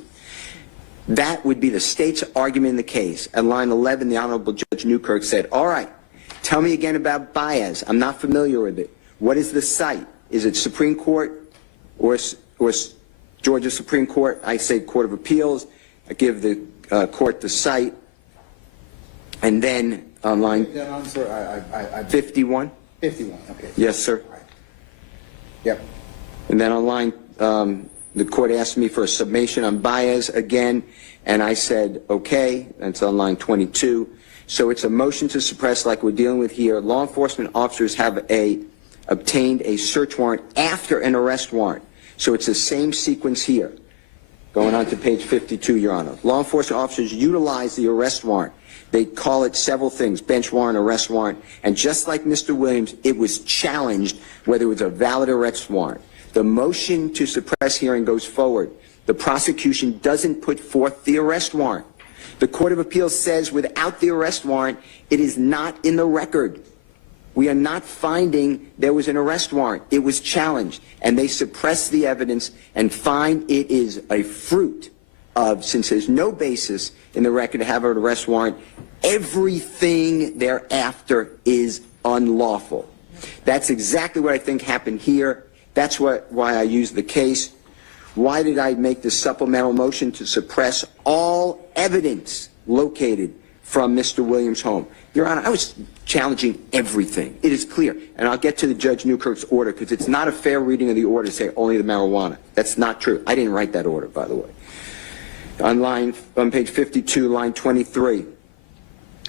That would be the state's argument in the case. At line 11, the Honorable Judge Newkirk said, all right, tell me again about Baez. I'm not familiar with it. What is the site? Is it Supreme Court or Georgia Supreme Court? I say Court of Appeals. I give the court the site. And then on line 51? 51, okay. Yes, sir. Right. Yep. And then on line, the court asked me for a summation on Baez again, and I said, okay. That's on line 22. So it's a motion to suppress like we're dealing with here. Law enforcement officers have obtained a search warrant after an arrest warrant. So it's the same sequence here. Going on to page 52, Your Honor. Law enforcement officers utilize the arrest warrant. They call it several things, bench warrant, arrest warrant. And just like Mr. Williams, it was challenged whether it was a valid arrest warrant. The motion to suppress hearing goes forward. The prosecution doesn't put forth the arrest warrant. The Court of Appeals says without the arrest warrant, it is not in the record. We are not finding there was an arrest warrant. It was challenged, and they suppress the evidence and find it is a fruit of, since there's no basis in the record to have an arrest warrant, everything thereafter is unlawful. That's exactly what I think happened here. That's why I used the case. Why did I make the supplemental motion to suppress all evidence located from Mr. Williams' home? Your Honor, I was challenging everything. It is clear. And I'll get to the Judge Newkirk's order because it's not a fair reading of the order to say only the marijuana. That's not true. I didn't write that order, by the way. On page 52, line 23,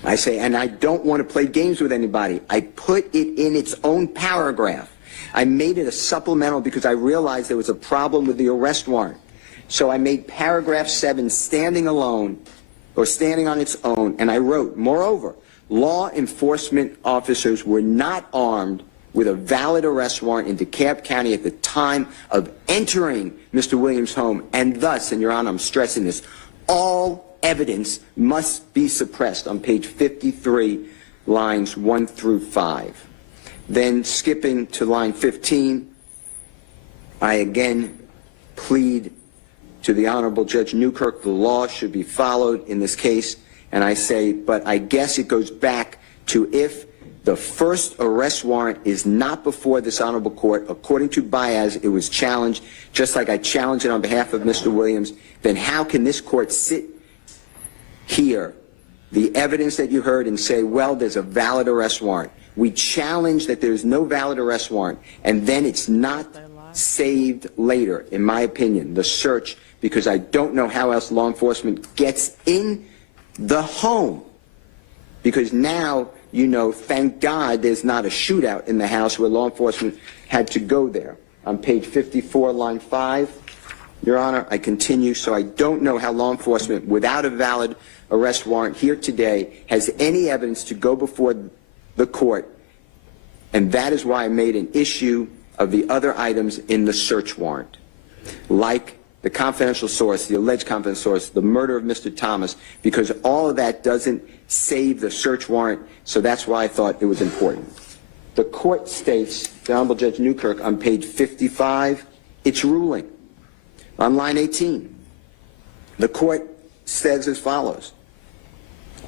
I say, and I don't want to play games with anybody. I put it in its own paragraph. I made it a supplemental because I realized there was a problem with the arrest warrant. So I made paragraph 7 standing alone, or standing on its own, and I wrote, moreover, law enforcement officers were not armed with a valid arrest warrant in DeKalb County at the time of entering Mr. Williams' home, and thus, and Your Honor, I'm stressing this, all evidence must be suppressed on page 53, lines 1 through 5. Then skipping to line 15, I again plead to the Honorable Judge Newkirk, the law should be followed in this case, and I say, but I guess it goes back to if the first arrest warrant is not before this honorable court, according to Baez, it was challenged, just like I challenged it on behalf of Mr. Williams, then how can this court sit here, the evidence that you heard, and say, well, there's a valid arrest warrant? We challenge that there's no valid arrest warrant, and then it's not saved later, in my opinion, the search, because I don't know how else law enforcement gets in the home. Because now, you know, thank God there's not a shootout in the house where law enforcement had to go there. On page 54, line 5, Your Honor, I continue. So I don't know how law enforcement, without a valid arrest warrant here today, has any evidence to go before the court. And that is why I made an issue of the other items in the search warrant, like the confidential source, the alleged confidential source, the murder of Mr. Thomas, because all of that doesn't save the search warrant. So that's why I thought it was important. The court states, the Honorable Judge Newkirk, on page 55, its ruling. On line 18, the court says as follows.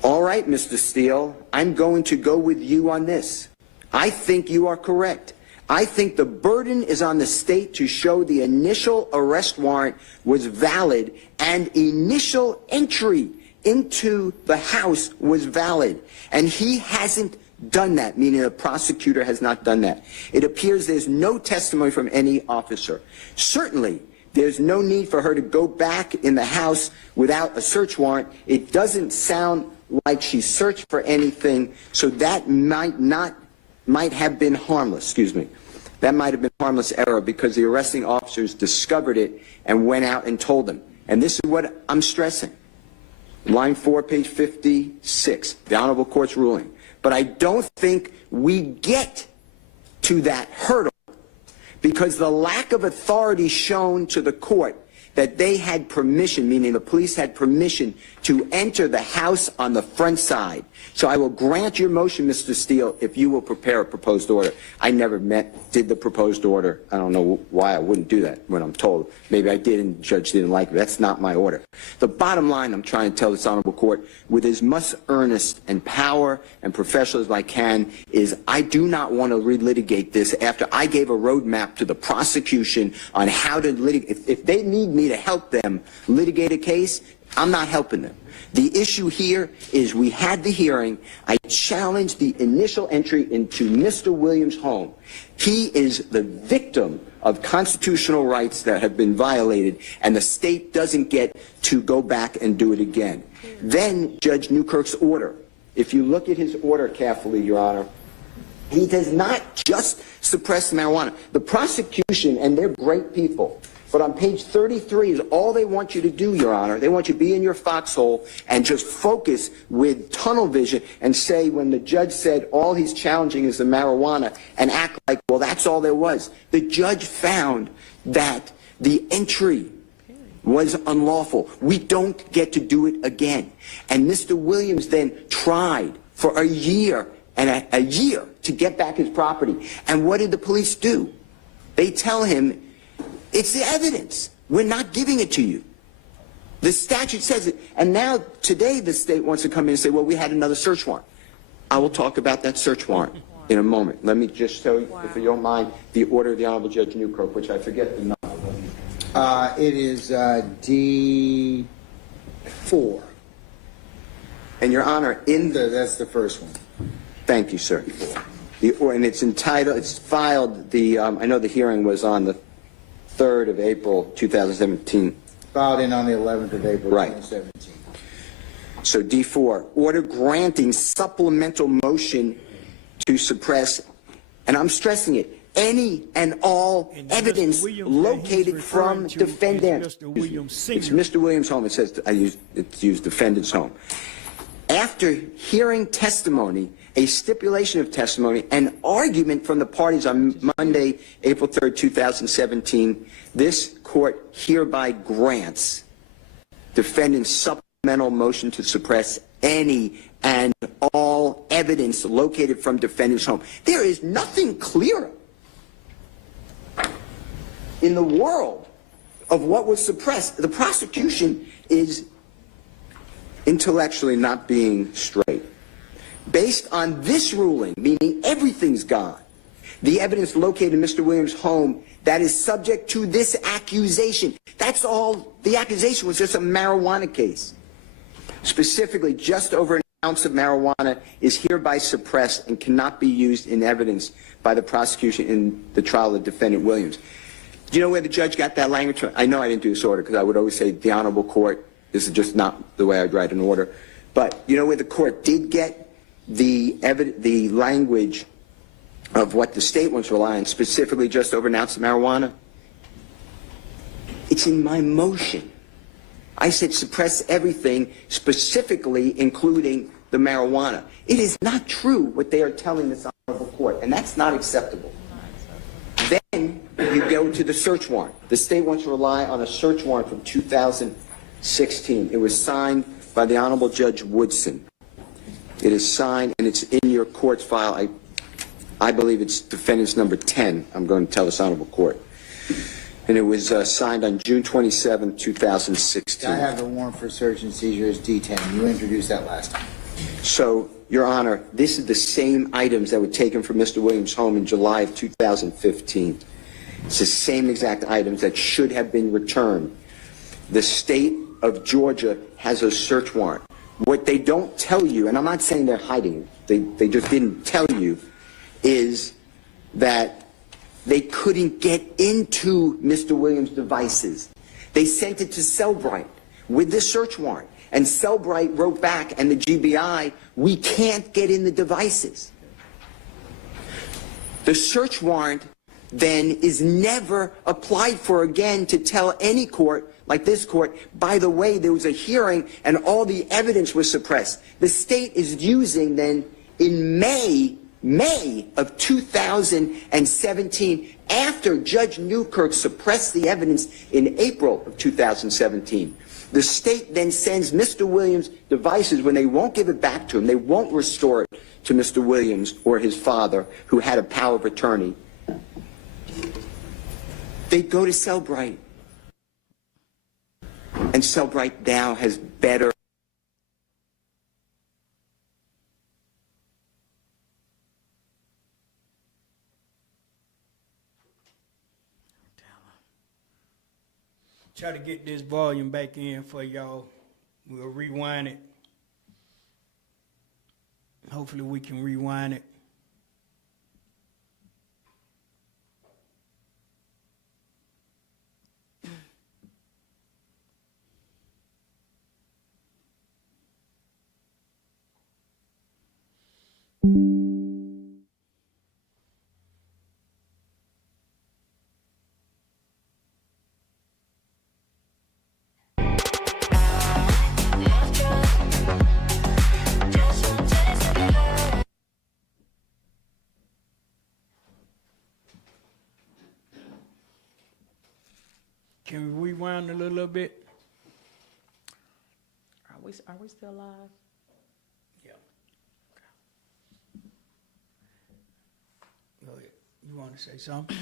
All right, Mr. Steele, I'm going to go with you on this. I think you are correct. I think the burden is on the state to show the initial arrest warrant was valid and initial entry into the house was valid. And he hasn't done that, meaning the prosecutor has not done that. It appears there's no testimony from any officer. Certainly, there's no need for her to go back in the house without a search warrant. It doesn't sound like she searched for anything, so that might have been harmless, excuse me. That might have been harmless error because the arresting officers discovered it and went out and told them. And this is what I'm stressing. Line 4, page 56, the Honorable Court's ruling. But I don't think we get to that hurdle because the lack of authority shown to the court that they had permission, meaning the police had permission to enter the house on the front side. So I will grant your motion, Mr. Steele, if you will prepare a proposed order. I never did the proposed order. I don't know why I wouldn't do that when I'm told. Maybe I did and the judge didn't like it. That's not my order. The bottom line I'm trying to tell this honorable court with as much earnest and power and professionalism as I can is I do not want to relitigate this after I gave a roadmap to the prosecution on how to litigate. If they need me to help them litigate a case, I'm not helping them. The issue here is we had the hearing. I challenged the initial entry into Mr. Williams' home. He is the victim of constitutional rights that have been violated, and the state doesn't get to go back and do it again. Then Judge Newkirk's order. If you look at his order carefully, Your Honor, he does not just suppress marijuana. The prosecution, and they're great people, but on page 33 is all they want you to do, Your Honor. They want you to be in your foxhole and just focus with tunnel vision and say when the judge said all he's challenging is the marijuana and act like, well, that's all there was. The judge found that the entry was unlawful. We don't get to do it again. And Mr. Williams then tried for a year and a year to get back his property. And what did the police do? They tell him, it's the evidence. We're not giving it to you. The statute says it. And now, today, the state wants to come in and say, well, we had another search warrant. I will talk about that search warrant in a moment. Let me just show you, if you don't mind, the order of the Honorable Judge Newkirk, which I forget the number. It is D4. And, Your Honor, that's the first one. Thank you, sir. And it's entitled, it's filed, I know the hearing was on the 3rd of April, 2017. Filed in on the 11th of April, right. 2017. So D4, order granting supplemental motion to suppress, and I'm stressing it, any and all evidence located from defendant. It's Mr. Williams' home. It says it's used defendant's home. After hearing testimony, a stipulation of testimony, an argument from the parties on Monday, April 3rd, 2017, this court hereby grants defendant's supplemental motion to suppress any and all evidence located from defendant's home. There is nothing clearer in the world of what was suppressed. The prosecution is intellectually not being straight. Based on this ruling, meaning everything's gone, the evidence located in Mr. Williams' home that is subject to this accusation. That's all. The accusation was just a marijuana case. Specifically, just over an ounce of marijuana is hereby suppressed and cannot be used in evidence by the prosecution in the trial of defendant Williams. Do you know where the judge got that language from? I know I didn't do this order because I would always say the honorable court. This is just not the way I'd write an order. But you know where the court did get the language of what the state wants to rely on, specifically just over an ounce of marijuana? It's in my motion. I said suppress everything, specifically including the marijuana. It is not true what they are telling this honorable court, and that's not acceptable. Then you go to the search warrant. The state wants to rely on a search warrant from 2016. It was signed by the Honorable Judge Woodson. It is signed, and it's in your court's file. I believe it's defendant's number 10. I'm going to tell this honorable court. And it was signed on June 27, 2016. I have the warrant for search and seizure as D10. You introduced that last time. So, Your Honor, this is the same items that were taken from Mr. Williams' home in July of 2015. It's the same exact items that should have been returned. The state of Georgia has a search warrant. What they don't tell you, and I'm not saying they're hiding it, they just didn't tell you, is that they couldn't get into Mr. Williams' devices. They sent it to Cellbrite with the search warrant. And Cellbrite wrote back, and the GBI, we can't get in the devices. The search warrant then is never applied for again to tell any court, like this court, by the way, there was a hearing and all the evidence was suppressed. The state is using then in May of 2017, after Judge Newkirk suppressed the evidence in April of 2017. The state then sends Mr. Williams devices when they won't give it back to him. They won't restore it to Mr. Williams or his father, who had a power of attorney. They go to Cellbrite. And Cellbrite now has better try to get this volume back in for y'all. We'll rewind it. Hopefully we can rewind it. Can we rewind a little bit? Are we still live? Yeah. Go ahead. You want to say something?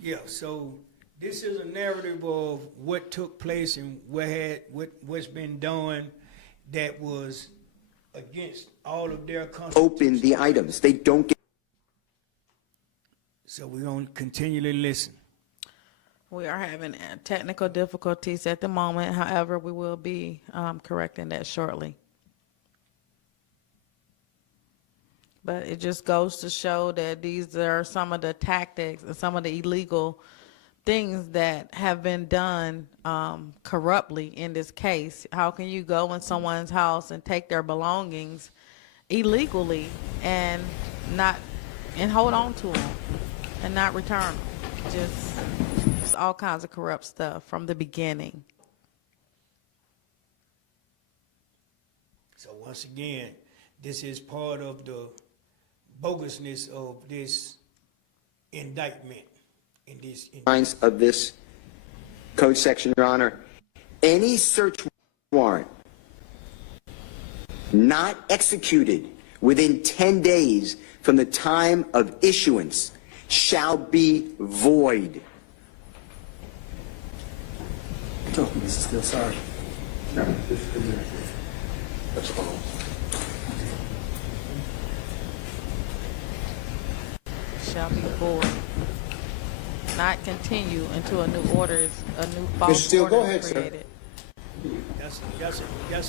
Yeah, so this is a narrative of what took place and what's been done that was against all of their open the items. They don't get. So we're going to continually listen. We are having technical difficulties at the moment. However, we will be correcting that shortly. But it just goes to show that these are some of the tactics and some of the illegal things that have been done corruptly in this case. How can you go in someone's house and take their belongings illegally and hold on to them and not return them? Just all kinds of corrupt stuff from the beginning. So once again, this is part of the bogusness of this indictment. In this Lines of this code section, Your Honor, any search warrant not executed within 10 days from the time of issuance shall be void. Oh, Mrs. Steele, sorry. No, that's all. Shall be void. Not continue until a new false Steele, order go ahead, is sir. created. That's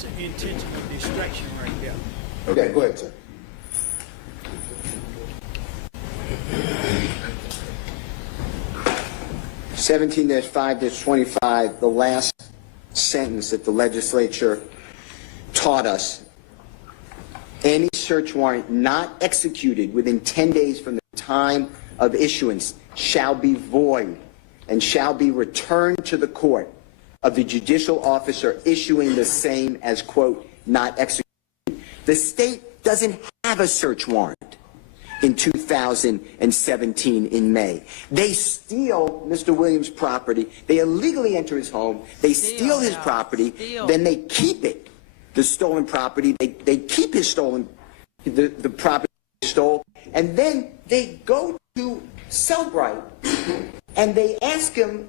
an intentional distraction right there. Okay, go ahead, sir. 17-5-25, the last sentence that the legislature taught us: any search warrant not executed within 10 days from the time of issuance shall be void and shall be returned to the court of the judicial officer issuing the same as, quote, not executed. The state doesn't have a search warrant in 2017 in May. They steal Mr. Williams' property. They illegally enter his home. They steal his property. Then they keep it, the stolen property. They keep his stolen, the property they stole. And then they go to Cellbrite and they ask him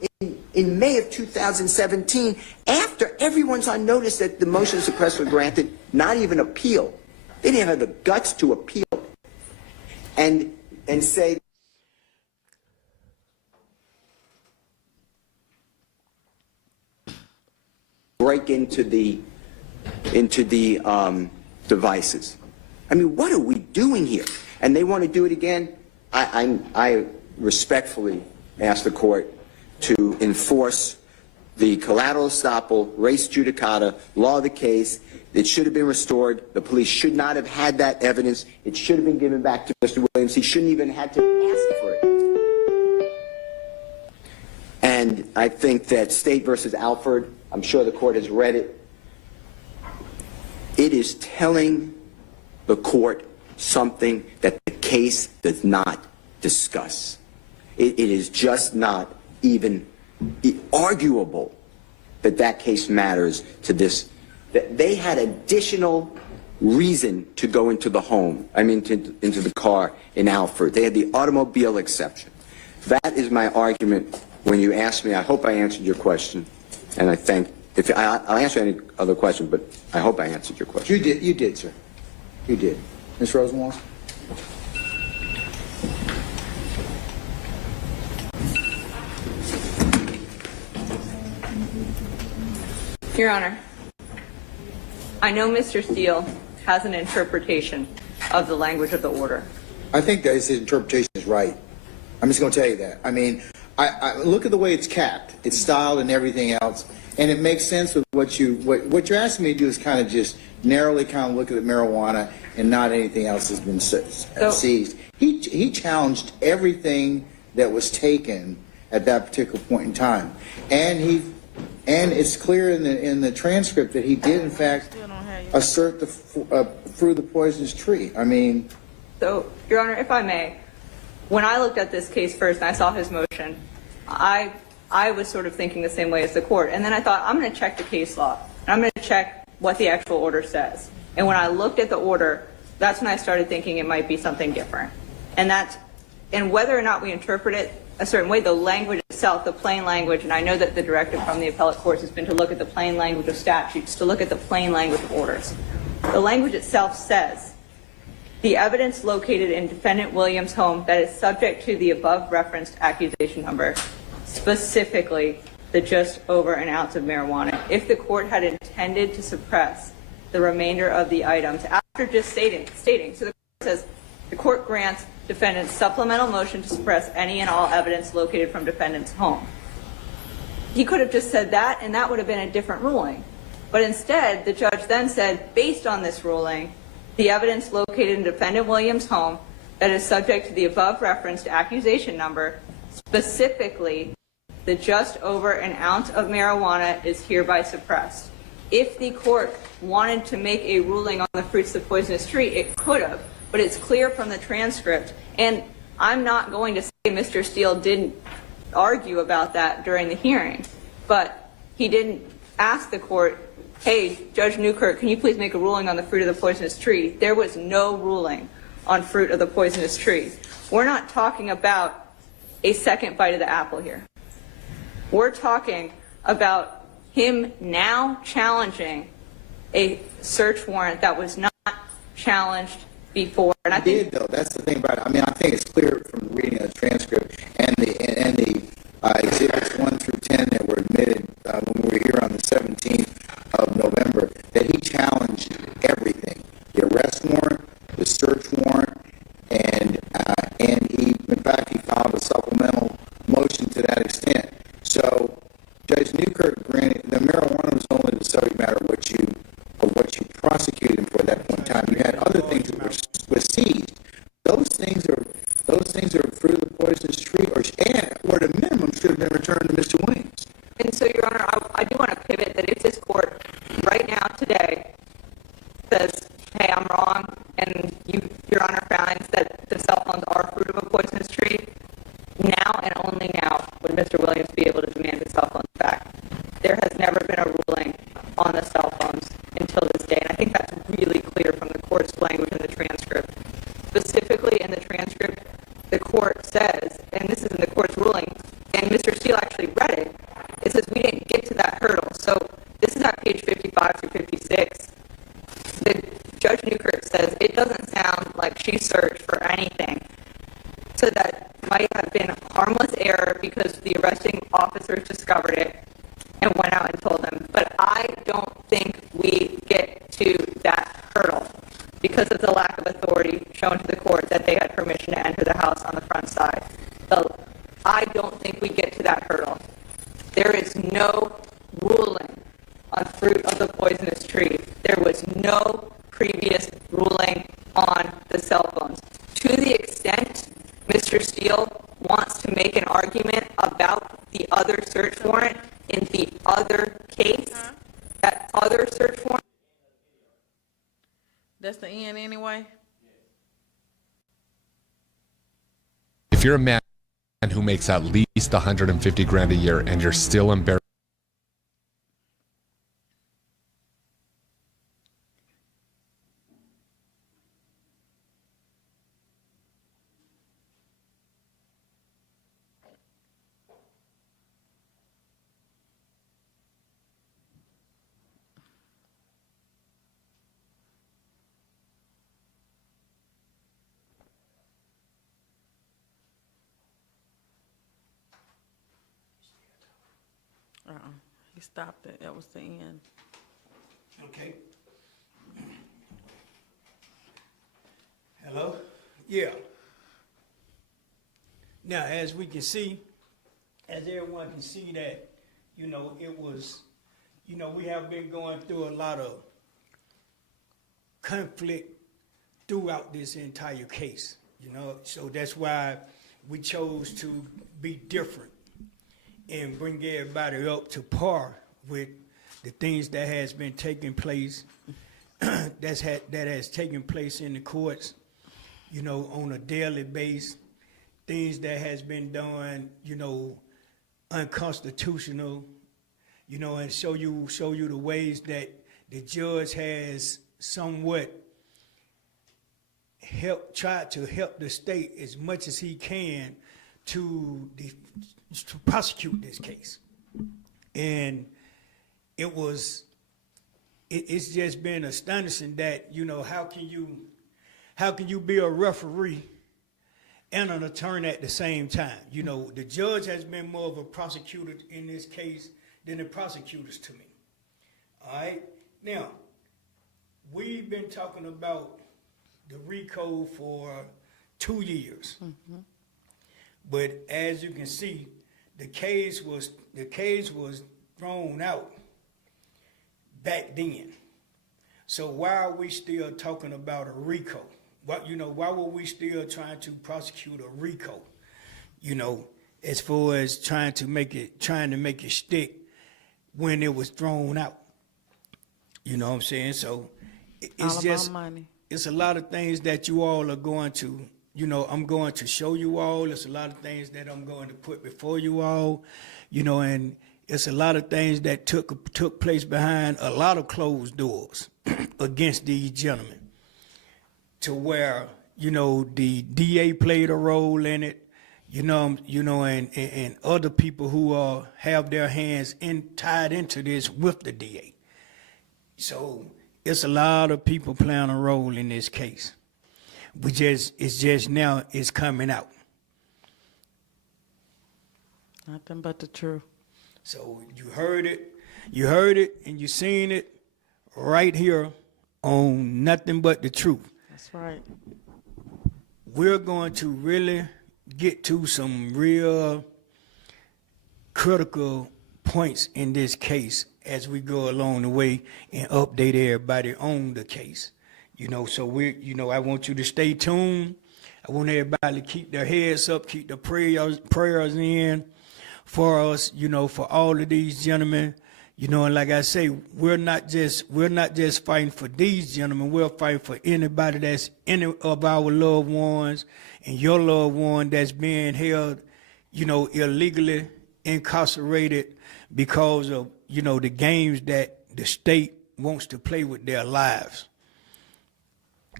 in May of 2017, after everyone's on notice that the motion to suppress was granted, not even appeal. They didn't have the guts to appeal and say, break into the devices. I mean, what are we doing here? And they want to do it again. I respectfully ask the court to enforce the collateral estoppel, res judicata, law of the case. It should have been restored. The police should not have had that evidence. It should have been given back to Mr. Williams. He shouldn't even have had to ask for it. And I think that State versus Alford, I'm sure the court has read it. It is telling the court something that the case does not discuss. It is just not even arguable that that case matters to this. That they had additional reason to go into the home, into the car in Alford. They had the automobile exception. That is my argument when you ask me. I hope I answered your question, and I thank. I'll answer any other question, but I hope I answered your question. You did, sir. You did. Ms. Rosenwald? Your Honor, I know Mr. Steele has an interpretation of the language of the order. I think that his interpretation is right. I'm just going to tell you that. I mean, I look at the way it's capped, it's styled and everything else, and it makes sense with what you're asking me to do is kind of just narrowly kind of look at the marijuana and not anything else has been seized. He challenged everything that was taken at that particular point in time, and it's clear in the transcript that he did in fact assert the fruit of the poisonous tree. I mean, so Your Honor, if I may, when I looked at this case first and I saw his motion, I was sort of thinking the same way as the court, and then I thought, I'm going to check the case law and I'm going to check what the actual order says. And when I looked at the order, that's when I started thinking it might be something different. And whether or not we interpret it a certain way, the language itself, the plain language, and I know that the directive from the appellate courts has been to look at the plain language of statutes, to look at the plain language of orders. The language itself says, the evidence located in defendant Williams' home that is subject to the above referenced accusation number, specifically the just over an ounce of marijuana. If the court had intended to suppress the remainder of the items after just stating, so the court says, the court grants defendant's supplemental motion to suppress any and all evidence located from defendant's home. He could have just said that, and that would have been a different ruling. But instead, the judge then said, based on this ruling, the evidence located in defendant Williams' home that is subject to the above referenced accusation number, specifically the just over an ounce of marijuana, is hereby suppressed. If the court wanted to make a ruling on the fruits of the poisonous tree, it could have, but it's clear from the transcript. And I'm not going to say Mr. Steele didn't argue about that during the hearing, but he didn't ask the court, hey, Judge Newkirk, can you please make a ruling on the fruit of the poisonous tree? There was no ruling on fruit of the poisonous tree. We're not talking about a second bite of the apple here. We're talking about him now challenging a search warrant that was not challenged before. And I think though, that's the thing about it. I mean, I think it's clear from reading the transcript and the exhibits 1 through 10 that were admitted when we were here on the 17th of November that he challenged everything: the arrest warrant, the search warrant, and he, in fact, he filed a supplemental motion to that extent. should have been returned to Mr. Williams. And so, Your Honor, I do want to pivot that if this court right now today says, hey, I'm wrong, and Your Honor finds that the cell phones are fruit of a poisonous tree, now and only now would Mr. Williams be able to demand his cell phones back. There has never been a ruling on the cell phones until this day, and I think that's really clear from the court's language in the transcript. Specifically in the transcript, the court says, and this is in the court's ruling, and Mr. Steele actually read it, it says we didn't get to that hurdle. So this is at page 55 through 56. The Judge Newkirk says it doesn't sound like she searched for anything. So that might have been harmless error because the arresting officers discovered it and went out and told them. But I don't think we get to that hurdle because of the lack of authority shown to the court that they had permission to enter the house on the front side. So I don't think we get to that hurdle. There is no ruling on fruit of the poisonous tree. There was no previous ruling on the cell phones. To the extent Mr. Steele wants to make an argument about the other search warrant in the other case, that other search warrant. That's the end anyway. If you're a man who makes at least 150 grand a year and you're still embarrassed, He stopped it. That was the end. Okay. Hello? Yeah. Now, as we can see, as everyone can see that, it was, we have been going through a lot of conflict throughout this entire case, so that's why we chose to be different and bring everybody up to par with the things that has been taking place, that has taken place in the courts, on a daily basis, things that has been done, unconstitutional, and show you the ways that the judge has somewhat tried to help the state as much as he can to prosecute this case. And it's just been astonishing that, how can you be a referee and an attorney at the same time? The judge has been more of a prosecutor in this case than the prosecutors to me. All right? Now, we've been talking about the RICO for 2 years. Mm-hmm. But as you can see, the case was thrown out back then. So why are we still talking about a RICO? Why were we still trying to prosecute a RICO? As far as trying to make it stick when it was thrown out. You know what I'm saying? So it's just money. It's a lot of things that you all are going to. I'm going to show you all. There's a lot of things that I'm going to put before you all, and it's a lot of things that took place behind a lot of closed doors against these gentlemen, to where, the DA played a role in it, and other people who have their hands tied into this with the DA. So it's a lot of people playing a role in this case. It's just now it's coming out. Nothing but the truth. So you heard it, and you seen it right here on Nothing But the Truth. That's right. We're going to really get to some real critical points in this case as we go along the way and update everybody on the case. So I want you to stay tuned. I want everybody to keep their heads up, keep the prayers in for us, for all of these gentlemen, and like I say, we're not just fighting for these gentlemen. We're fighting for anybody that's any of our loved ones and your loved one that's being held, illegally incarcerated because of, the games that the state wants to play with their lives.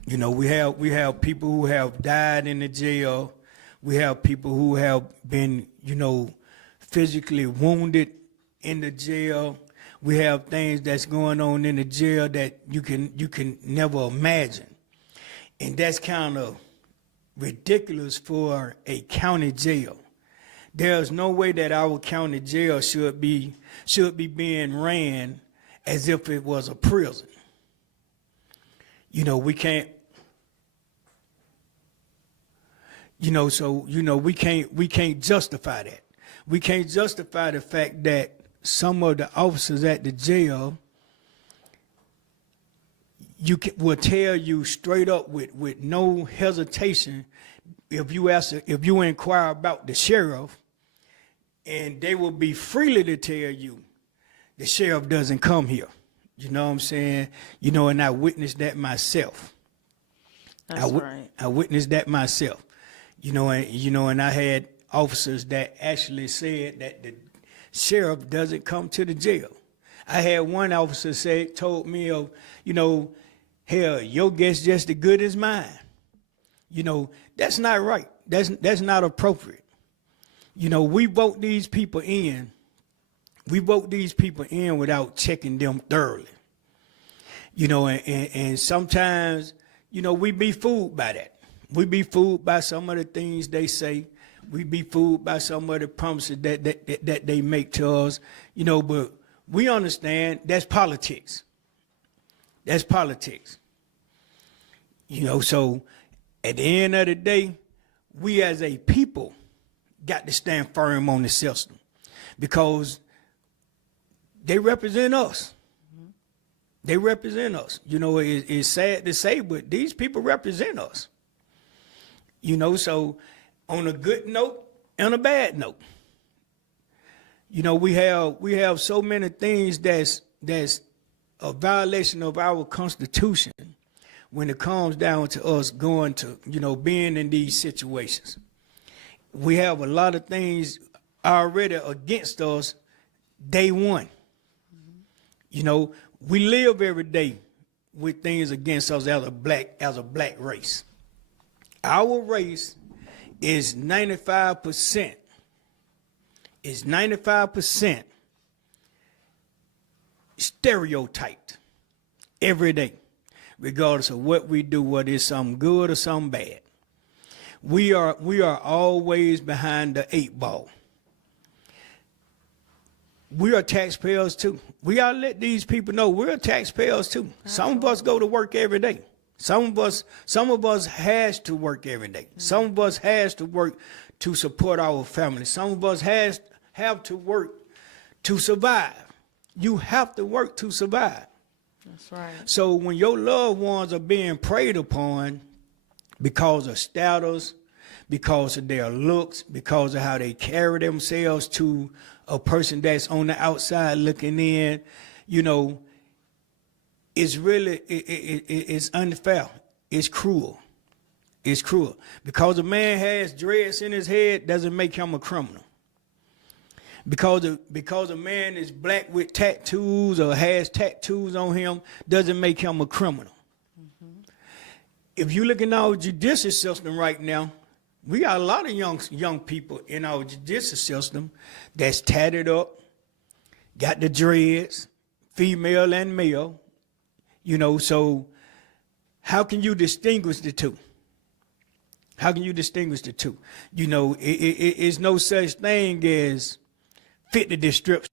We have people who have died in the jail. We have people who have been, physically wounded in the jail. We have things that's going on in the jail that you can never imagine. And that's kind of ridiculous for a county jail. There's no way that our county jail should be being ran as if it was a prison. We can't, we can't justify that. We can't justify the fact that some of the officers at the jail will tell you straight up with no hesitation if you inquire about the sheriff, and they will be freely to tell you the sheriff doesn't come here. You know what I'm saying? And I witnessed that myself. That's right. I witnessed that myself. And I had officers that actually said that the sheriff doesn't come to the jail. I had one officer told me of, hell, your guess just as good as mine. That's not right. That's not appropriate. We vote these people in. We vote these people in without checking them thoroughly. And sometimes, we be fooled by that. We be fooled by some of the things they say. We be fooled by some of the promises that they make to us. But we understand that's politics. That's politics. So at the end of the day, we as a people got to stand firm on the system because they represent us. They represent us. It's sad to say, but these people represent us. So on a good note and a bad note, we have so many things that's a violation of our Constitution when it comes down to us going to, being in these situations. We have a lot of things already against us day one. We live every day with things against us as a black race. Our race is 95%. Is 95% stereotyped every day, regardless of what we do, whether it's something good or something bad. We are always behind the 8 ball. We are taxpayers too. We gotta let these people know we're taxpayers too. Some of us go to work every day. Some of us has to work every day. Some of us has to work to support our family. Some of us have to work to survive. You have to work to survive. That's right. So when your loved ones are being preyed upon because of status, because of their looks, because of how they carry themselves to a person that's on the outside looking in, it's really, it's unfair. It's cruel. It's cruel. Because a man has dreads in his head doesn't make him a criminal. Because a man is black with tattoos or has tattoos on him doesn't make him a criminal. Mm-hmm. If you look in our judicial system right now, we got a lot of young people in our judicial system that's tatted up, got the dreads, female and male. So how can you distinguish the two? How can you distinguish the two? It's no such thing as fit the description.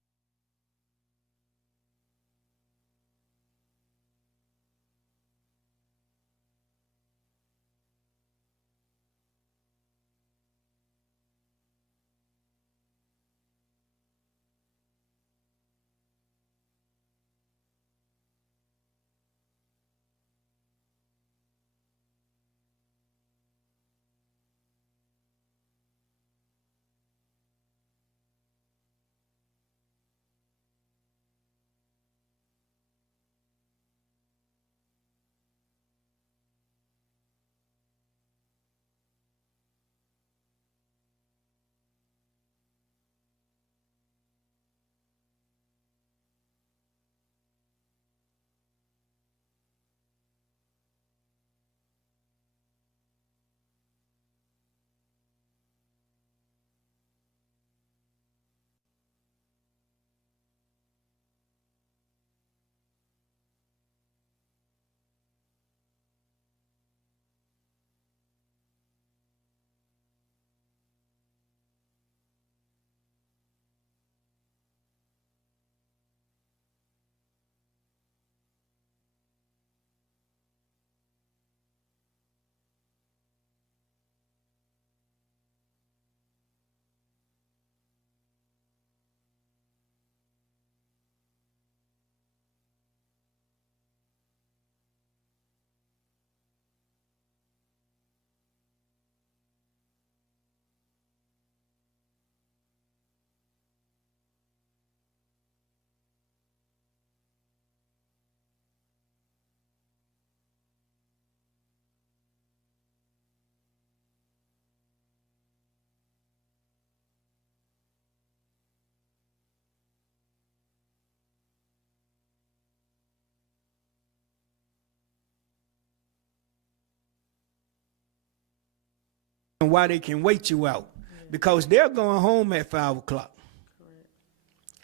why they can wait you out. Because they're going home at 5 o'clock.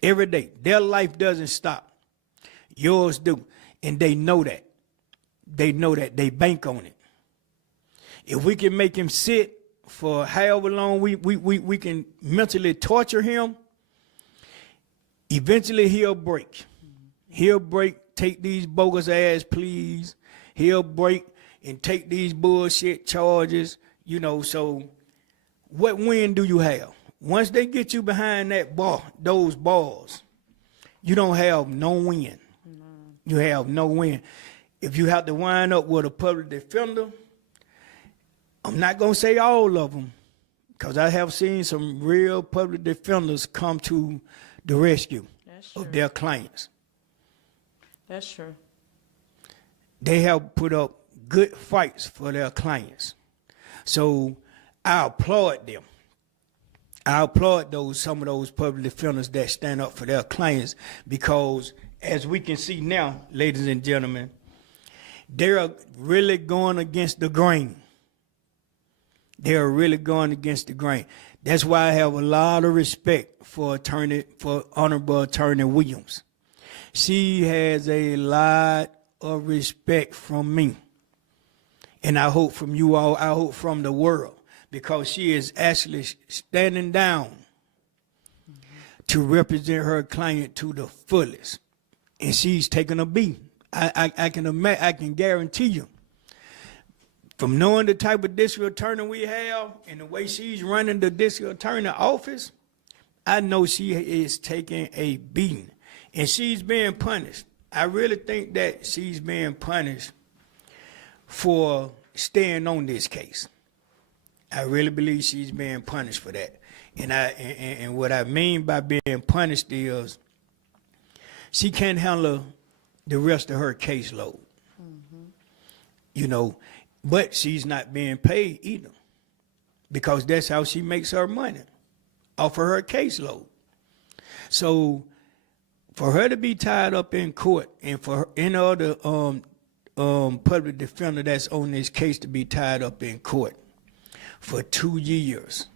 Every day. Their life doesn't stop. Yours do. And they know that. They know that. They bank on it. If we can make him sit for however long we can mentally torture him, eventually he'll break. He'll break, take these bogus ass pleas. He'll break and take these bullshit charges, you know. So what win do you have? Once they get you behind that bar, those bars, you don't have no win. You have no win. If you have to wind up with a public defender, I'm not going to say all of them, because I have seen some real public defenders come to the rescue of their clients. That's true. They have put up good fights for their clients. So I applaud them. I applaud some of those public defenders that stand up for their clients, because as we can see now, ladies and gentlemen, they're really going against the grain. They're really going against the grain. That's why I have a lot of respect for Honorable Attorney Williams. She has a lot of respect from me. And I hope from you all, I hope from the world, because she is actually standing down to represent her client to the fullest. And she's taking a beat. I can guarantee you, from knowing the type of district attorney we have and the way she's running the district attorney office, I know she is taking a beating. And she's being punished. I really think that she's being punished for staying on this case. I really believe she's being punished for that. And what I mean by being punished is she can't handle the rest of her caseload. You know, but she's not being paid either, because that's how she makes her money, off of her caseload. So for her to be tied up in court, and for any other public defender that's on this case to be tied up in court for 2 years,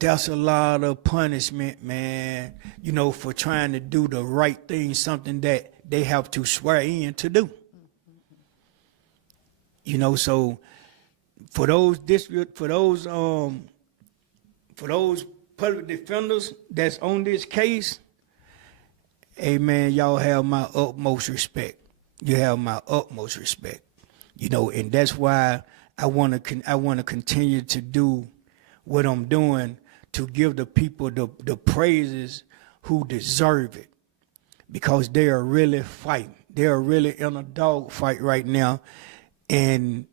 that's a lot of punishment, man, you know, for trying to do the right thing, something that they have to swear in to do. You know, so for those public defenders that's on this case, hey man, y'all have my utmost respect. You have my utmost respect. You know, and that's why I want to continue to do what I'm doing, to give the people the praises who deserve it, because they are really fighting. They are really in a dog fight right now. And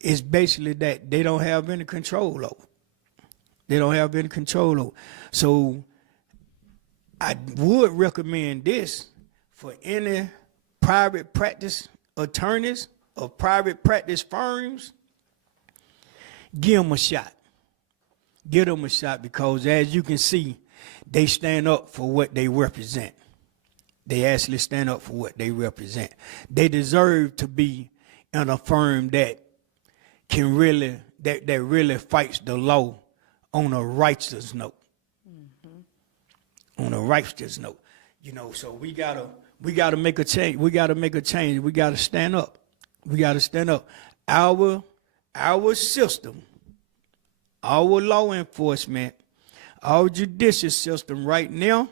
it's basically that they don't have any control over. They don't have any control over. So I would recommend this for any private practice attorneys or private practice firms. Give them a shot. Give them a shot, because as you can see, they stand up for what they represent. They actually stand up for what they represent. They deserve to be in a firm that can really, that really fights the law on a righteous note. On a righteous note. You know, so we gotta make a change. We gotta make a change. We gotta stand up. We gotta stand up. Our system, our law enforcement, our judicial system right now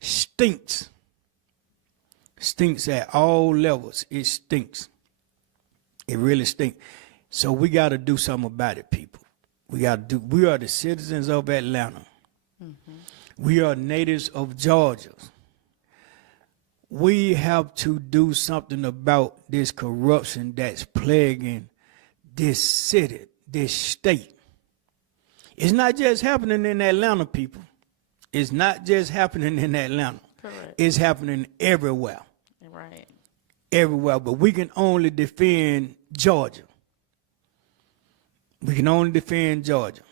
stinks. Stinks at all levels. It stinks. It really stinks. So we got to do something about it, people. We are the citizens of Atlanta. We are natives of Georgia. We have to do something about this corruption that's plaguing this city, this state. It's not just happening in Atlanta, people. It's not just happening in Atlanta. Correct. It's happening everywhere. Right. Everywhere, but we can only defend Georgia. We can only defend Georgia.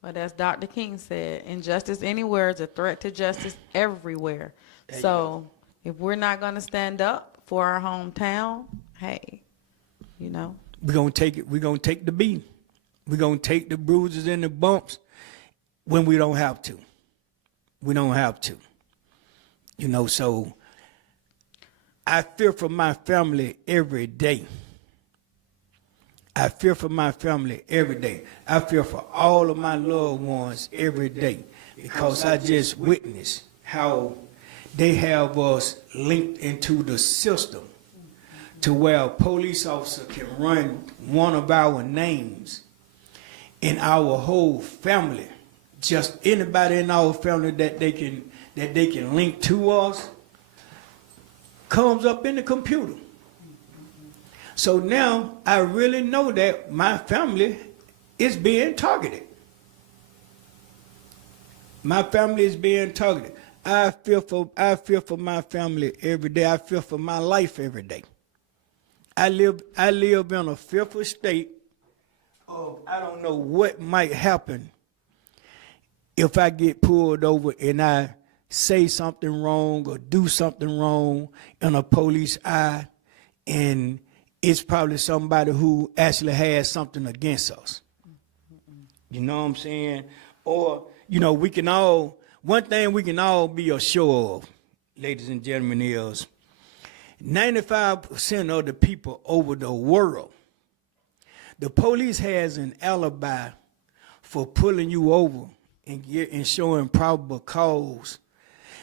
But as Dr. King said, injustice anywhere is a threat to justice everywhere. So if we're not going to stand up for our hometown, hey, you know. We're going to take it. We're going to take the beating. We're going to take the bruises and the bumps when we don't have to. We don't have to. You know, so I fear for my family every day. I fear for my family every day. I fear for all of my loved ones every day because I just witnessed how they have us linked into the system to where a police officer can run one of our names in our whole family. Just anybody in our family that they can link to us comes up in the computer. So now I really know that my family is being targeted. My family is being targeted. I feel for my family every day. I feel for my life every day. I live in a fearful state of I don't know what might happen if I get pulled over and I say something wrong or do something wrong in a police eye, and it's probably somebody who actually has something against us. You know what I'm saying? Or, you know, one thing we can all be assured of, ladies and gentlemen, is 95% of the people over the world, the police has an alibi for pulling you over and showing probable cause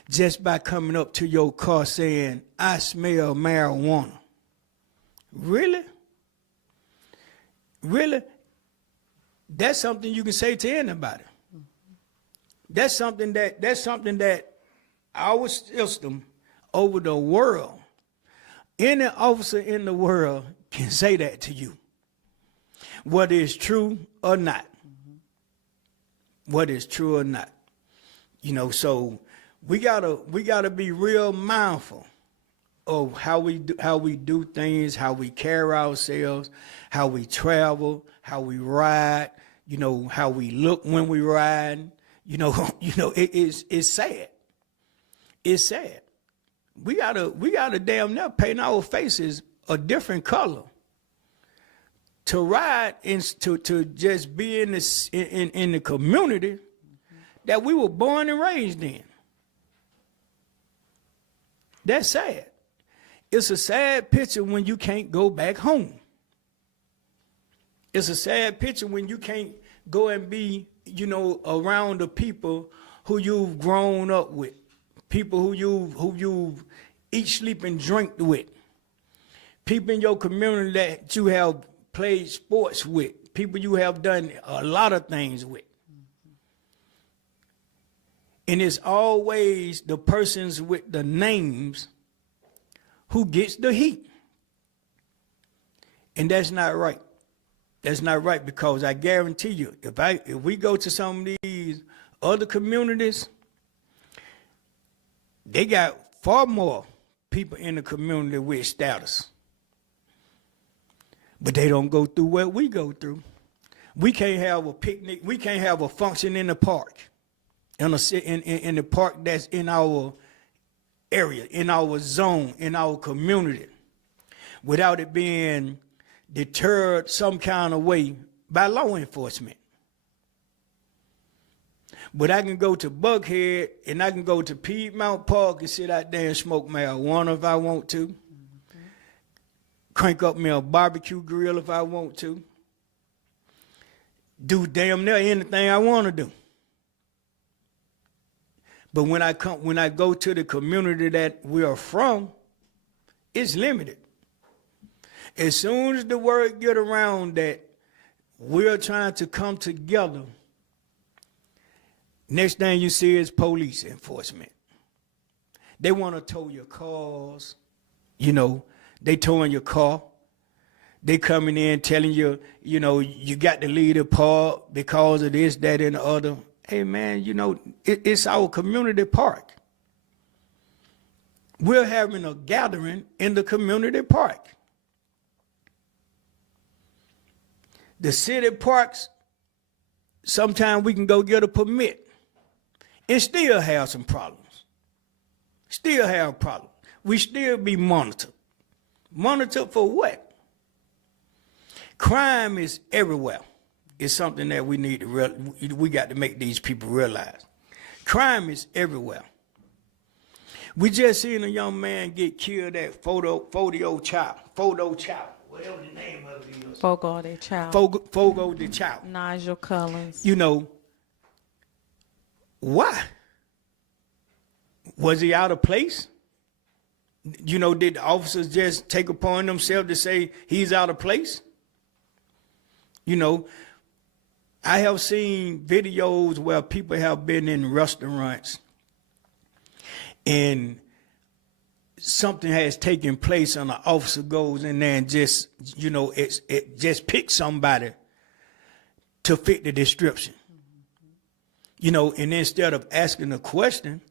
just by coming up to your car saying, I smell marijuana. Really? Really? That's something you can say to anybody. That's something that our system over the world, any officer in the world can say that to you, whether it's true or not. Whether it's true or not. You know, so we gotta be real mindful of how we do things, how we carry ourselves, how we travel, how we ride, you know, how we look when we ride. You know, it's sad. It's sad. We gotta damn near paint our faces a different color to ride and to just be in the community that we were born and raised in. That's sad. It's a sad picture when you can't go back home. It's a sad picture when you can't go and be, you know, around the people who you've grown up with, people who you've eat, sleep, and drink with, people in your community that you have played sports with, people you have done a lot of things with. And it's always the persons with the names who gets the heat. And that's not right. That's not right, because I guarantee you, if we go to some of these other communities, they got far more people in the community with status. But they don't go through what we go through. We can't have a picnic. We can't have a function in the park, in the park that's in our area, in our zone, in our community, without it being deterred some kind of way by law enforcement. But I can go to Buckhead and I can go to Piedmont Park and sit out there and smoke marijuana if I want to. Crank up me a barbecue grill if I want to. Do damn near anything I want to do. But when I go to the community that we are from, it's limited. As soon as the word get around that we're trying to come together, next thing you see is police enforcement. They want to tow your cars. You know, they towing your car. They coming in telling you, you know, you got to leave the park because of this, that, and the other. Hey, man, you know, it's our community park. We're having a gathering in the community park. The city parks, sometimes we can go get a permit and still have some problems. Still have problems. We still be monitored. Monitored for what? Crime is everywhere. is something that we need to we got to make these people realize. Crime is everywhere. We just seen a young man get killed at Fogo Child, whatever the name of it is. Fogo de Chao. Fogo de Chao. Nigel Collins. You know, why? Was he out of place? You know, did the officers just take upon themselves to say he's out of place? You know, I have seen videos where people have been in restaurants and something has taken place and the officer goes in there and just, you know, it just picks somebody to fit the description. You know, and instead of asking a question,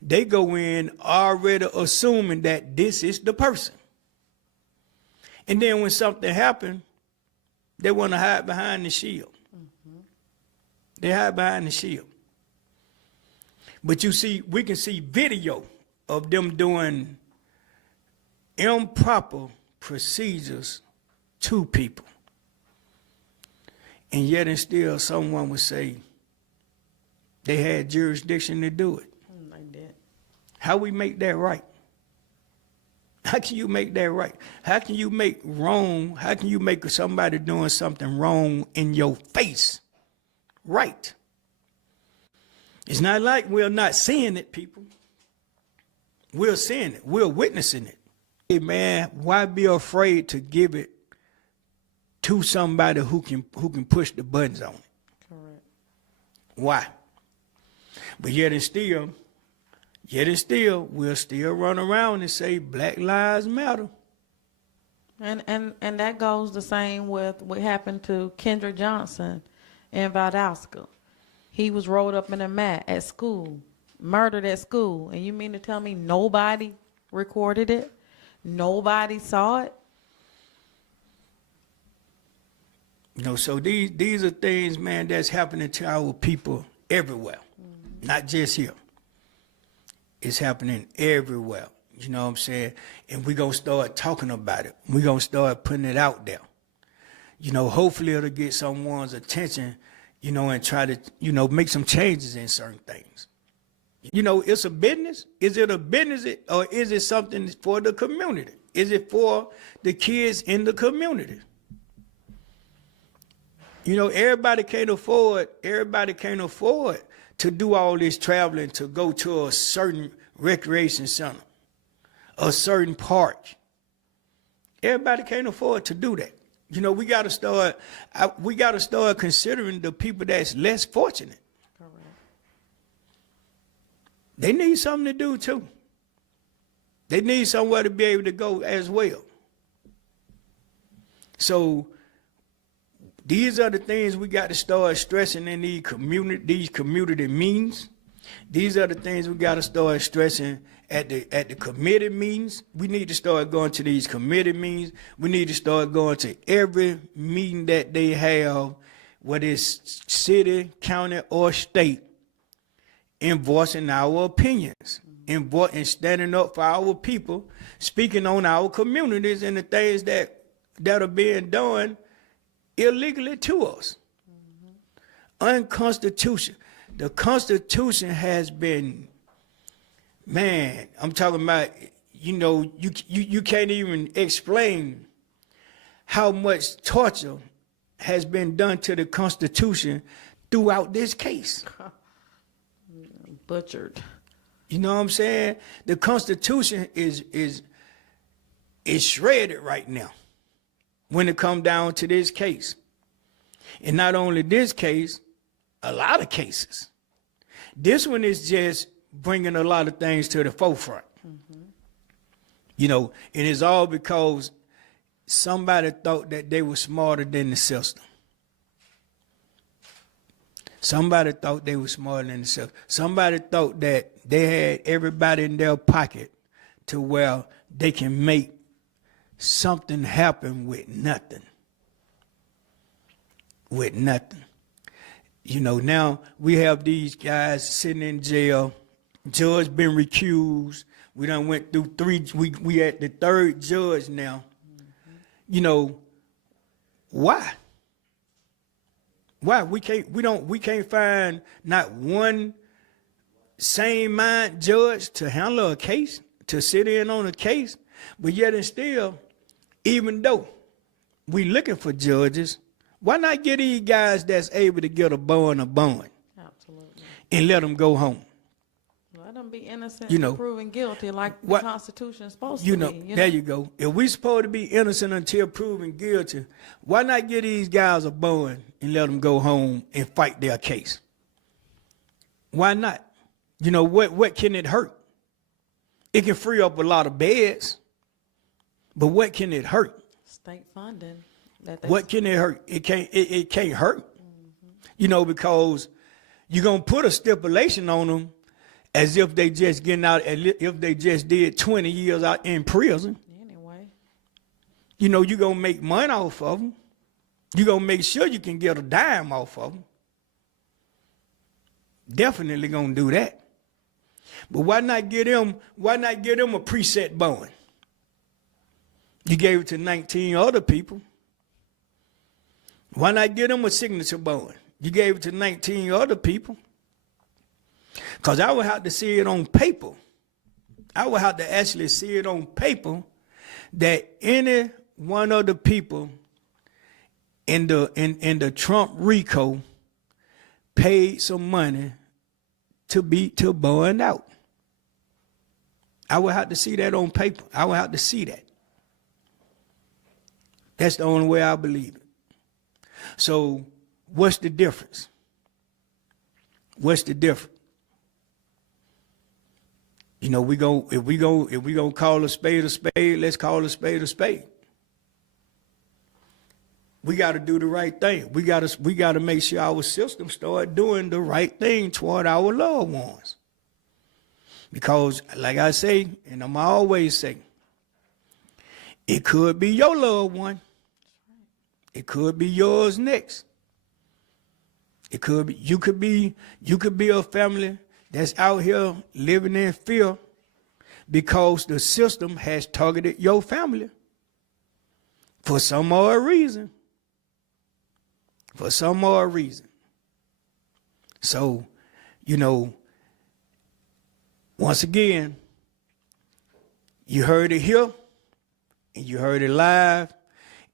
they go in already assuming that this is the person. And then when something happens, they want to hide behind the shield. They hide behind the shield. But you see, we can see video of them doing improper procedures to people. And yet and still someone would say they had jurisdiction to do it. Like that. How we make that right? How can you make that right? How can you make wrong? How can you make somebody doing something wrong in your face right? It's not like we're not seeing it, people. We're seeing it. We're witnessing it. Hey, man, why be afraid to give it to somebody who can push the buttons on it? Correct. Why? But yet and still, we'll still run around and say Black Lives Matter. And that goes the same with what happened to Kendrick Johnson in Valdosta. He was rolled up in a mat at school, murdered at school. And you mean to tell me nobody recorded it? Nobody saw it? You know, so these are things, man, that's happening to our people everywhere, not just here. It's happening everywhere. You know what I'm saying? And we're going to start talking about it. We're going to start putting it out there. You know, hopefully it'll get someone's attention, you know, and try to, you know, make some changes in certain things. You know, it's a business. Is it a business or is it something for the community? Is it for the kids in the community? You know, everybody can't afford to do all this traveling to go to a certain recreation center, a certain park. Everybody can't afford to do that. You know, we got to start considering the people that's less fortunate. Correct. They need something to do too. They need somewhere to be able to go as well. So these are the things we got to start stressing in these community meetings. These are the things we got to start stressing at the committee meetings. We need to start going to these committee meetings. We need to start going to every meeting that they have, whether it's city, county, or state, and voicing our opinions, and standing up for our people, speaking on our communities and the things that are being done illegally to us. Unconstitutional. The Constitution has been, man, I'm talking about, you know, you can't even explain how much torture has been done to the Constitution throughout this case. Butchered. You know what I'm saying? The Constitution is shredded right now when it comes down to this case. And not only this case, a lot of cases. This one is just bringing a lot of things to the forefront. You know, and it's all because somebody thought that they were smarter than the system. Somebody thought they were smarter than the system. Somebody thought that they had everybody in their pocket to where they can make something happen with nothing. With nothing. You know, now we have these guys sitting in jail. Judge been recused. We done went through we at the third judge now. You know, why? Why? We can't find not one sane mind judge to handle a case, to sit in on a case, but yet and still, even though we looking for judges, why not get these guys that's able to get a bond? Absolutely. And let them go home? Let them be innocent You know, and proven guilty like the Constitution is supposed you to know, be. there you go. If we supposed to be innocent until proven guilty, why not give these guys a bond and let them go home and fight their case? Why not? You know, what can it hurt? It can free up a lot of beds, but what can it hurt? State funding. What can it hurt? It can't hurt. You know, because you're gonna put a stipulation on them as if they just getting out, as if they just did 20 years out in prison. Anyway. You know, you're gonna make money off of them. You're gonna make sure you can get a dime off of them. Definitely gonna do that. But why not get them a preset bond? You gave it to 19 other people. Why not give them a signature bond? You gave it to 19 other people. Because I would have to see it on paper. I would have to actually see it on paper that any one of the people in the Trump RICO paid some money to bond out. I would have to see that on paper. I would have to see that. That's the only way I believe it. So what's the difference? What's the difference? You know, if we gonna call a spade, let's call a spade. We got to do the right thing. We got to make sure our system start doing the right thing toward our loved ones. Because, like I say, and I'm always say, it could be your loved one. It could be yours next. It could be you could be a family that's out here living in fear because the system has targeted your family for some other reason. For some other reason. So, you know, once again, you heard it here, and you heard it live,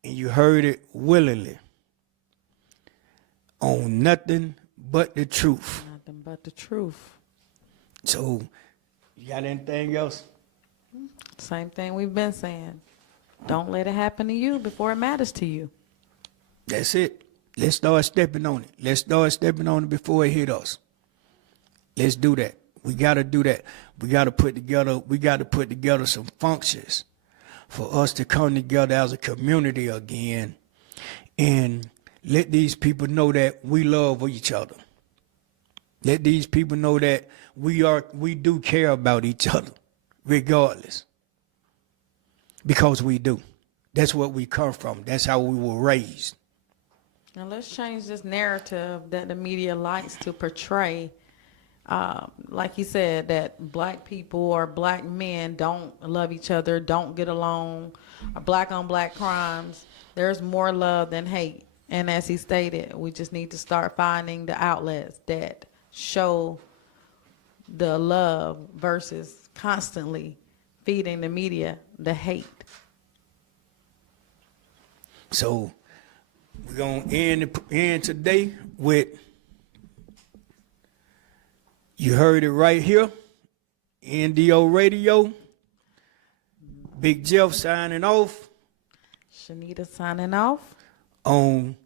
and you heard it willingly on Nothing But the Truth. Nothing but the truth. So, you got anything else? Same thing we've been saying. Don't let it happen to you before it matters to you. That's it. Let's start stepping on it. Let's start stepping on it before it hit us. Let's do that. We got to do that. We got to put together some functions for us to come together as a community again and let these people know that we love each other. Let these people know that we do care about each other regardless. Because we do. That's what we come from. That's how we were raised. Now let's change this narrative that the media likes to portray. Like he said, that black people or black men don't love each other, don't get along, black on black crimes. There's more love than hate. And as he stated, we just need to start finding the outlets that show the love versus constantly feeding the media the hate. So we're going to end today with, you heard it right here, NDO Radio. Big Jeff signing off. Shanita signing off. On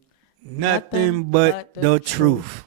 Nothing But the Truth.